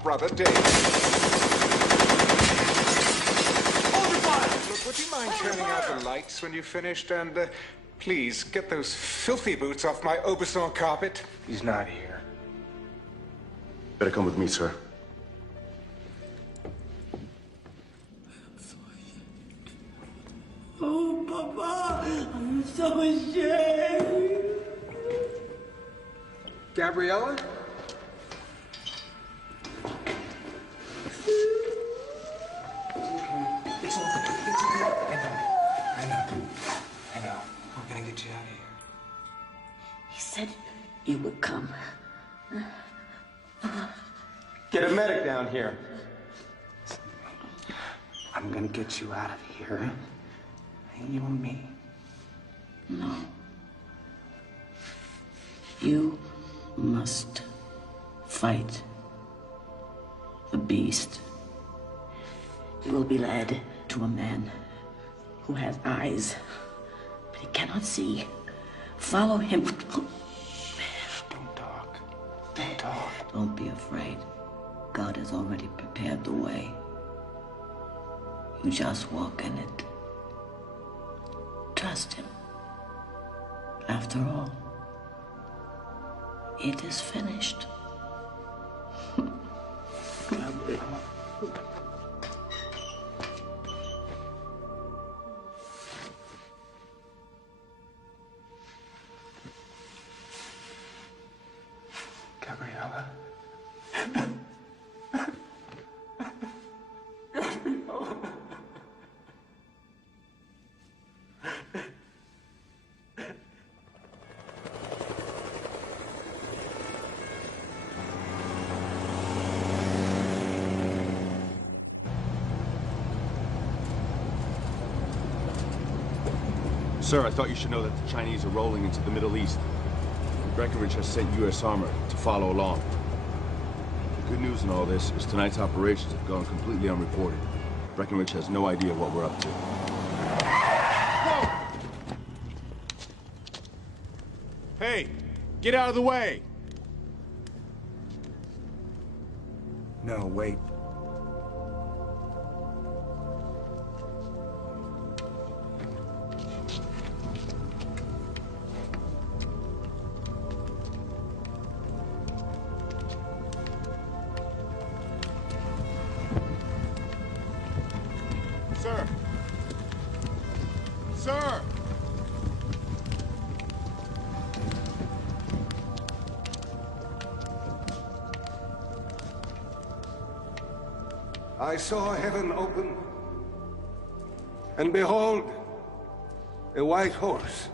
Brother Dave. Hold your fire! Look, would you mind turning out the lights when you've finished? And please, get those filthy boots off my Aubusson carpet. He's not here. Better come with me, sir. Oh, Papa, I'm so ashamed. Gabriella? It's okay. It's okay. I know. We're gonna get you out of here. He said you would come. Get a medic down here. I'm gonna get you out of here. between you and me. No. You must fight the beast. You will be led to a man who has eyes, but he cannot see. Follow him. Don't talk. Don't talk. Don't be afraid. God has already prepared the way. You just walk in it. Trust him. After all, it is finished. Gabriella. Sir, I thought you should know that the Chinese are rolling into the Middle East. Breckinridge has sent U.S. armor to follow along. The good news in all this is tonight's operations have gone completely unreported. Breckinridge has no idea what we're up to. Whoa! Hey, get out of the way! No, wait. Sir! Sir! I saw heaven open, and behold, a white horse.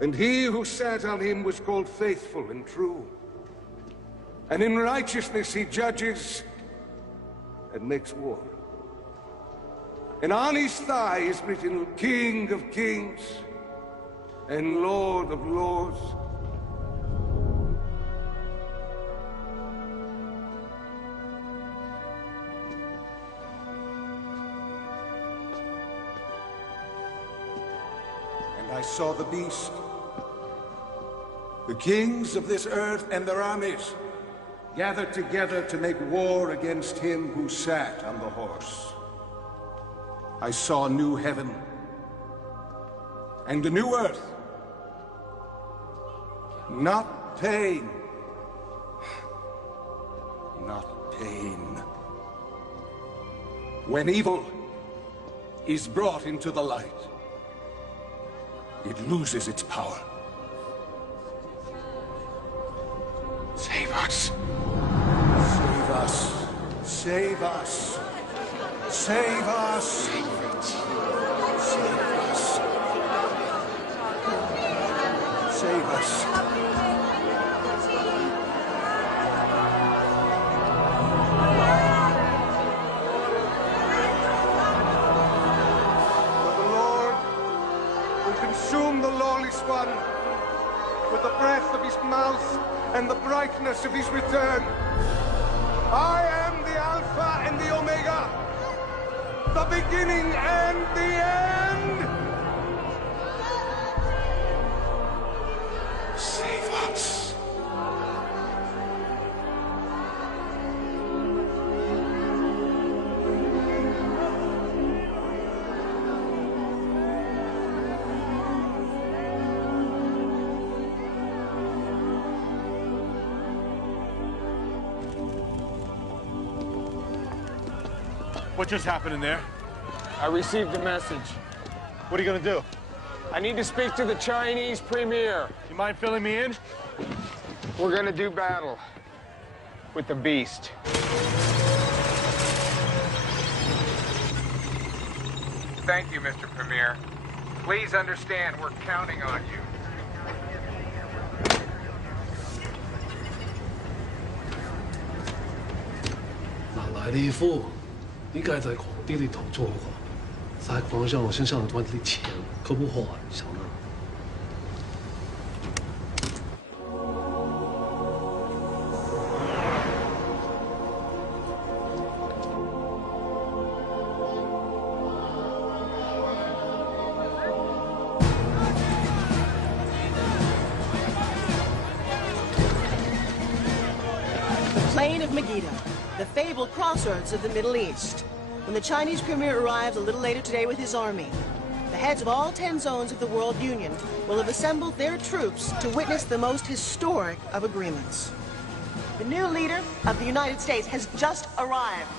And he who sat on him was called Faithful and True. And in righteousness he judges and makes war. And on his thigh is written, King of Kings and Lord of Lords. And I saw the beast, the kings of this earth and their armies, gathered together to make war against him who sat on the horse. I saw a new heaven and a new earth. Not pain. Not pain. When evil is brought into the light, it loses its power. Save us. Save us. Save us. Save us! Save us! Save us! For the Lord will consume the lawless one with the breath of his mouth and the brightness of his return. I am the Alpha and the Omega, the beginning and the end! Save us. What just happened in there? I received a message. What are you gonna do? I need to speak to the Chinese premier. You mind filling me in? We're gonna do battle with the beast. Thank you, Mr. Premier. Please understand we're counting on you. 哪來的夫？點解就係皇帝你逃錯過？撒谎让我身上多啲錢，佢冇可想啦。Plain of Megiddo, the fabled crossroads of the Middle East. When the Chinese premier arrives a little later today with his army, the heads of all 10 zones of the World Union will have assembled their troops to witness the most historic of agreements. The new leader of the United States has just arrived.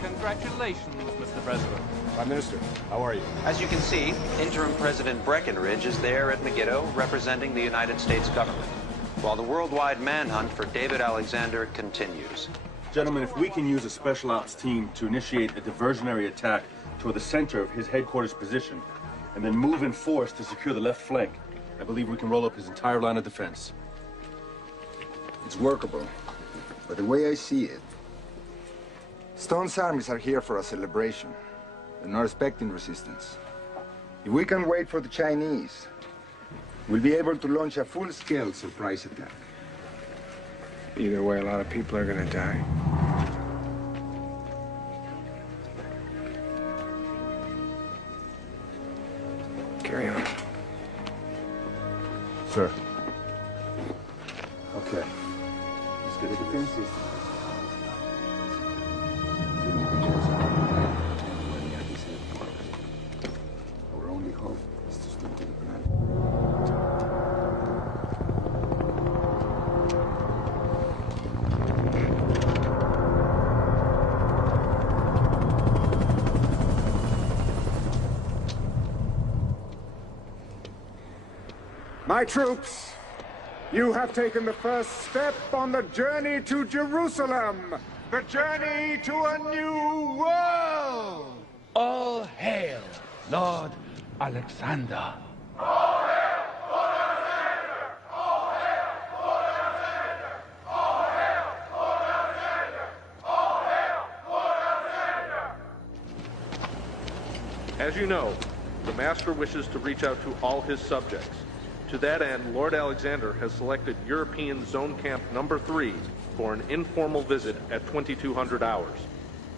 Congratulations, Mr. President. Prime Minister, how are you? As you can see, interim President Breckinridge is there at Megiddo representing the United States government, while the worldwide manhunt for David Alexander continues. Gentlemen, if we can use a special ops team to initiate a diversionary attack toward the center of his headquarters position, and then move in force to secure the left flank, I believe we can roll up his entire line of defense. It's workable, but the way I see it, Stone's armies are here for a celebration. They're not expecting resistance. If we can wait for the Chinese, we'll be able to launch a full-scale surprise attack. Either way, a lot of people are gonna die. Carry on. Sir. Okay. Let's get the defenses. Our only hope is to stick to the plan. My troops, you have taken the first step on the journey to Jerusalem, the journey to a new world. All hail, Lord Alexander. As you know, the Master wishes to reach out to all his subjects. To that end, Lord Alexander has selected European Zone Camp Number 3 for an informal visit at 2200 hours.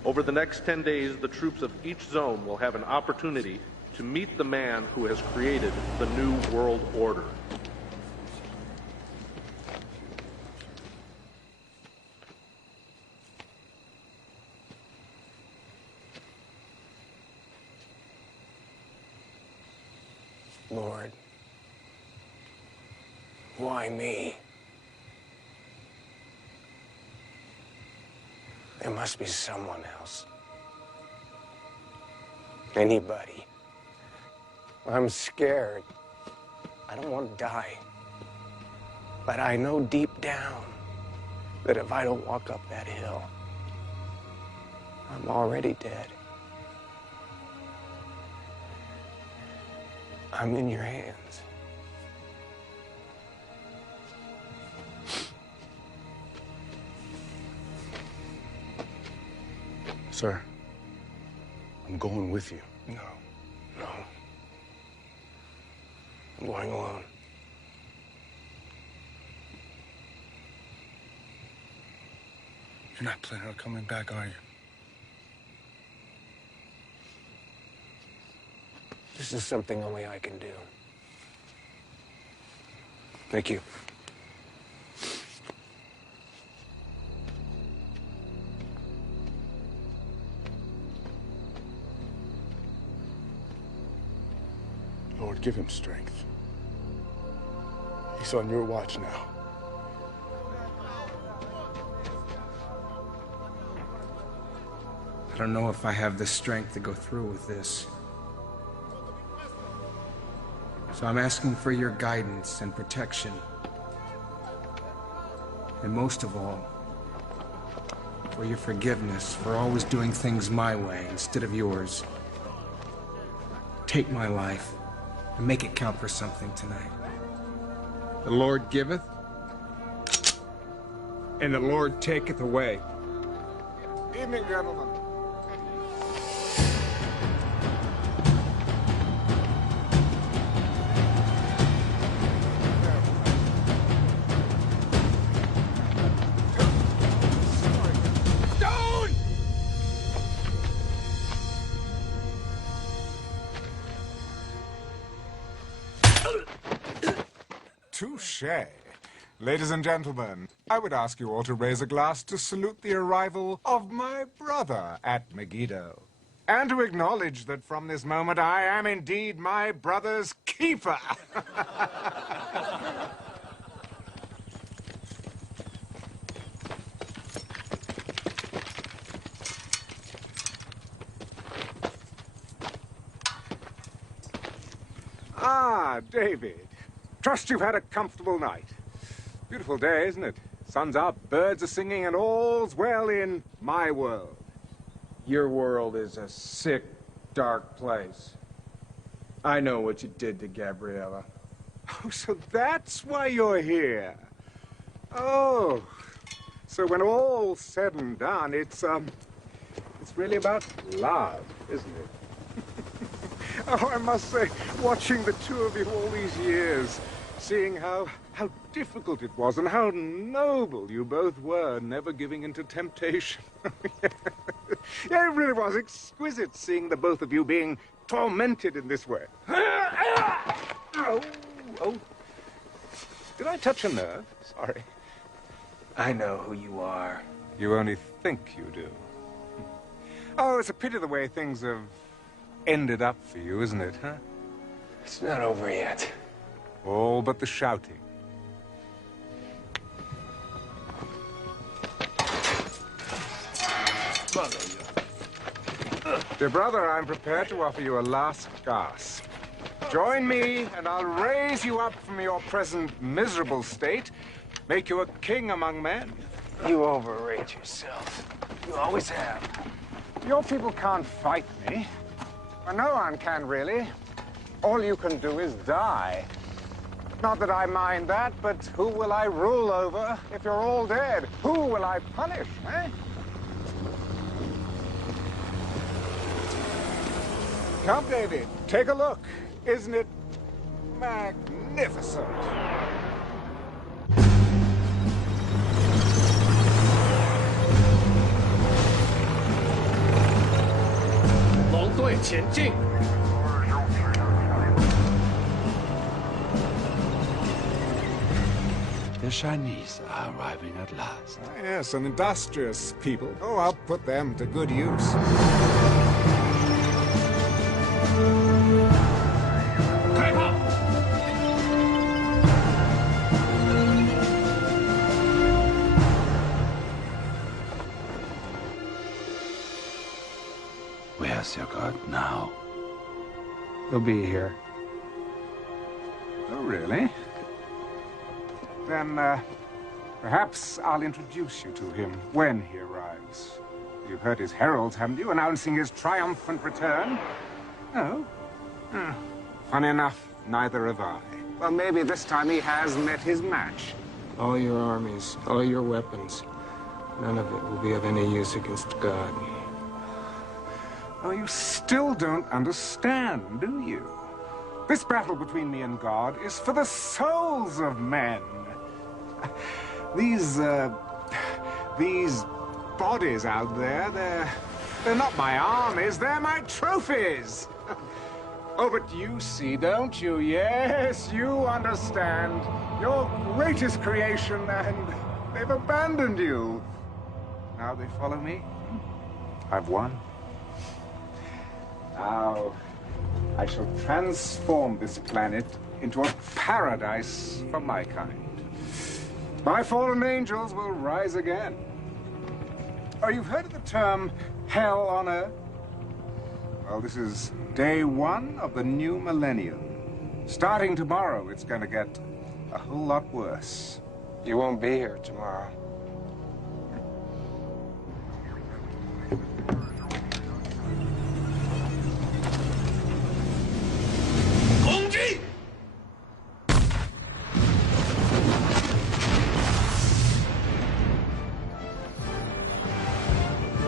Over the next 10 days, the troops of each zone will have an opportunity to meet the man who has created the New World Order. Lord, why me? There must be someone else. Anybody. I'm scared. I don't want to die. But I know deep down that if I don't walk up that hill, I'm already dead. I'm in your hands. Sir, I'm going with you. No. I'm going alone. You're not planning on coming back, are you? This is something only I can do. Thank you. Lord, give him strength. He's on your watch now. I don't know if I have the strength to go through with this. So I'm asking for your guidance and protection. And most of all, for your forgiveness for always doing things my way instead of yours. Take my life and make it count for something tonight. The Lord giveth, and the Lord taketh away. Evening, gentlemen. Touché. Ladies and gentlemen, I would ask you all to raise a glass to salute the arrival of my brother at Megiddo. And to acknowledge that from this moment I am indeed my brother's keeper. Ah, David. Trust you've had a comfortable night. Beautiful day, isn't it? Sun's up, birds are singing, and all's well in my world. Your world is a sick, dark place. I know what you did to Gabriella. Oh, so that's why you're here. Oh, so when all's said and done, it's really about love, isn't it? Oh, I must say, watching the two of you all these years, seeing how difficult it was and how noble you both were, never giving in to temptation. Yeah, it really was exquisite seeing the both of you being tormented in this way. Oh. Did I touch a nerve? Sorry. I know who you are. You only think you do. Oh, it's a pity the way things have ended up for you, isn't it, huh? It's not over yet. All but the shouting. Dear brother, I'm prepared to offer you a last gasp. Join me, and I'll raise you up from your present miserable state, make you a king among men. You overrate yourself. You always have. Your people can't fight me. Well, no one can, really. All you can do is die. Not that I mind that, but who will I rule over if you're all dead? Who will I punish, eh? Come, David, take a look. Isn't it magnificent? The Chinese are arriving at last. Yes, an industrious people. Oh, I'll put them to good use. Where's your god now? He'll be here. Oh, really? Then, perhaps I'll introduce you to him when he arrives. You've heard his heralds, haven't you, announcing his triumphant return? No? Funny enough, neither have I. Well, maybe this time he has met his match. All your armies, all your weapons, none of it will be of any use against God. Oh, you still don't understand, do you? This battle between me and God is for the souls of men. These bodies out there, they're not my armies, they're my trophies. Oh, but you see, don't you? Yes, you understand. Your greatest creation, and they've abandoned you. Now they follow me. I've won. Now, I shall transform this planet into a paradise for my kind. My fallen angels will rise again. Oh, you've heard of the term hell on earth? Well, this is day one of the new millennium. Starting tomorrow, it's going to get a whole lot worse. You won't be here tomorrow.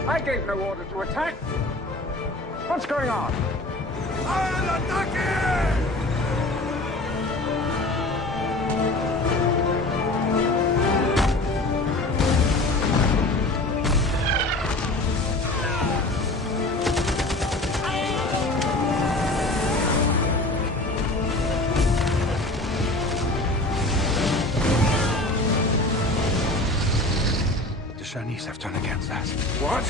I gave no order to attack. What's going on? I'll attack it! Chinese have turned against us. What?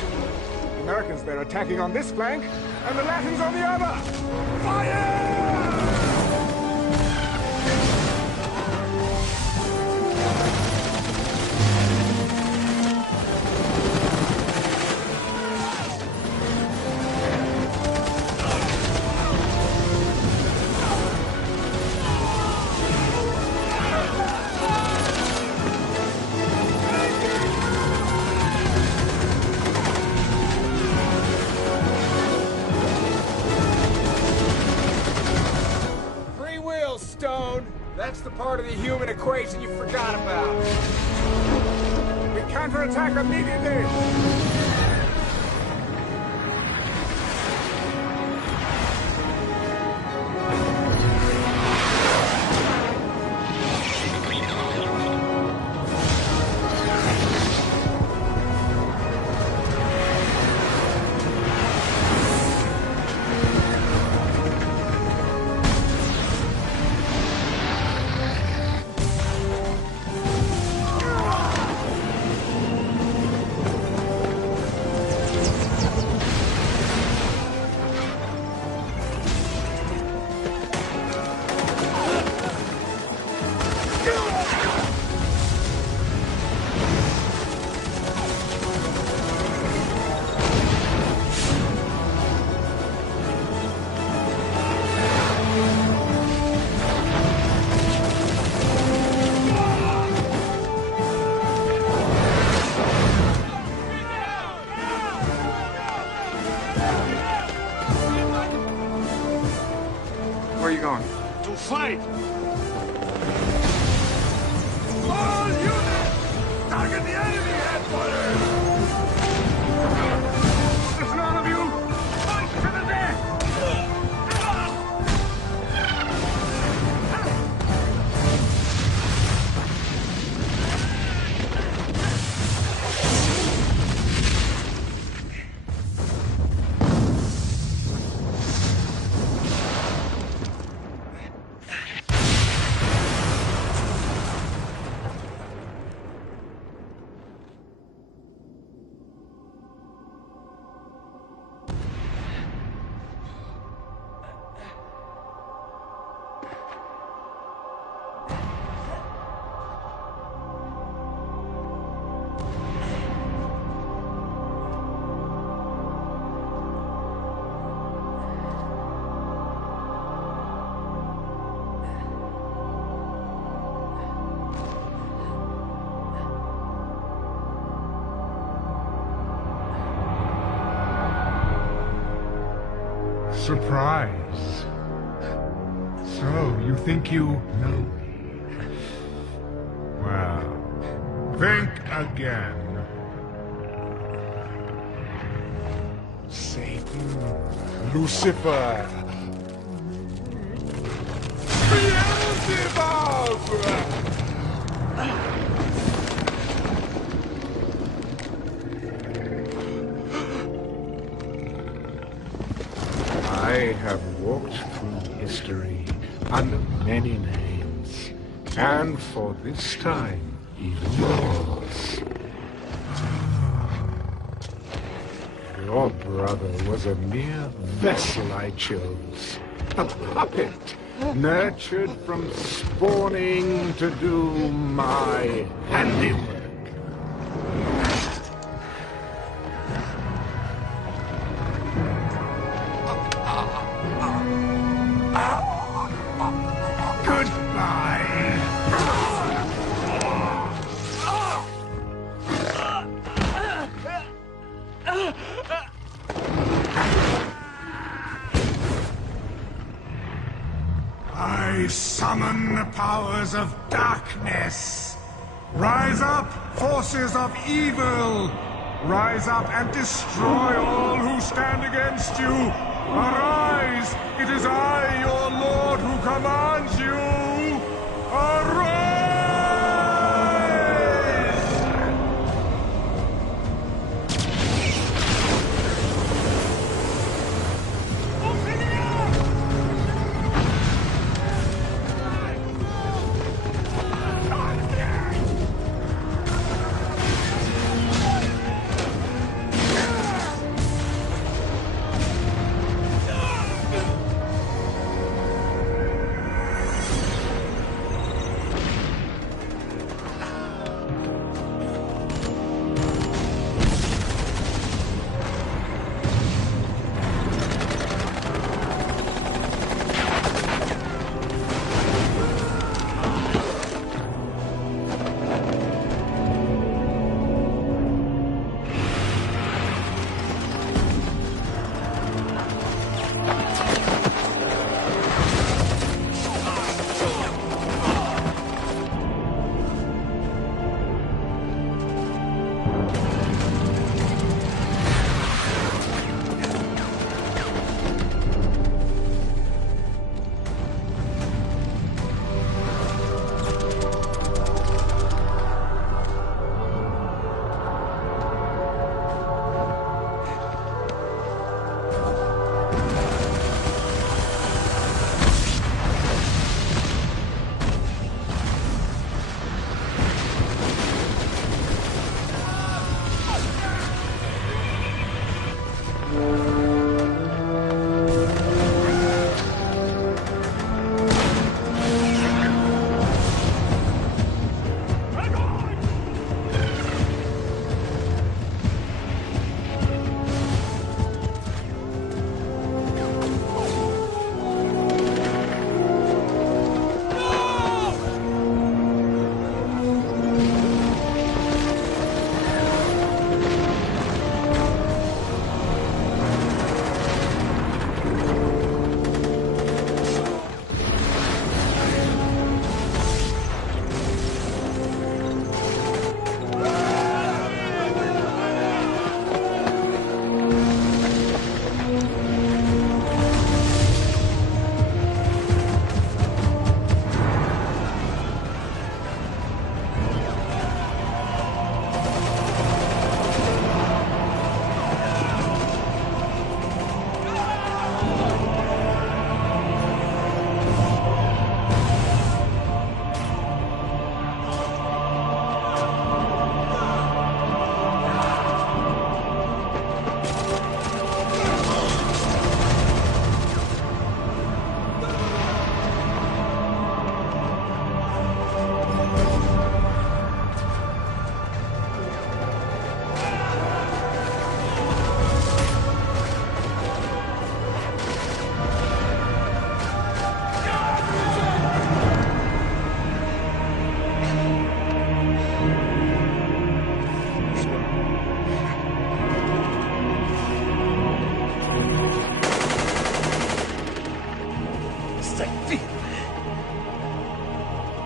The Americans, they're attacking on this flank, and the Latins on the other! Fire! Stone. That's the part of the human equation you forgot about. We counterattack immediately. Where are you going? To fight! All units! Target the enemy, headquarters! There's none of you! Fight to the death! Surprise. So, you think you know me? Well, think again. Satan, Lucifer, Beelzebub! I have walked through history under many names, and for this time, even yours. Your brother was a mere vessel I chose, a puppet, nurtured from spawning to do my handiwork. I summon the powers of darkness. Rise up, forces of evil. Rise up and destroy all who stand against you. Arise! It is I, your Lord, who commands you. Arise!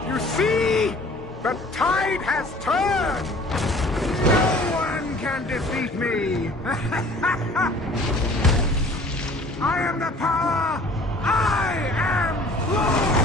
You see? The tide has turned! No one can defeat me! I am the power! I am Lord!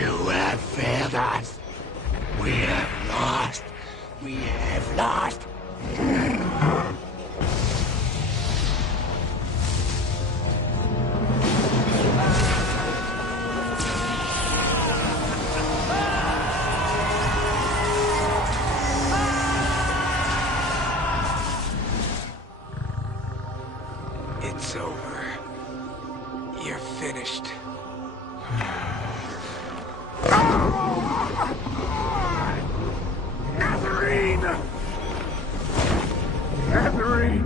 You have failed us. We have lost. We have lost. It's over. You're finished. Nazarene! Nazarene!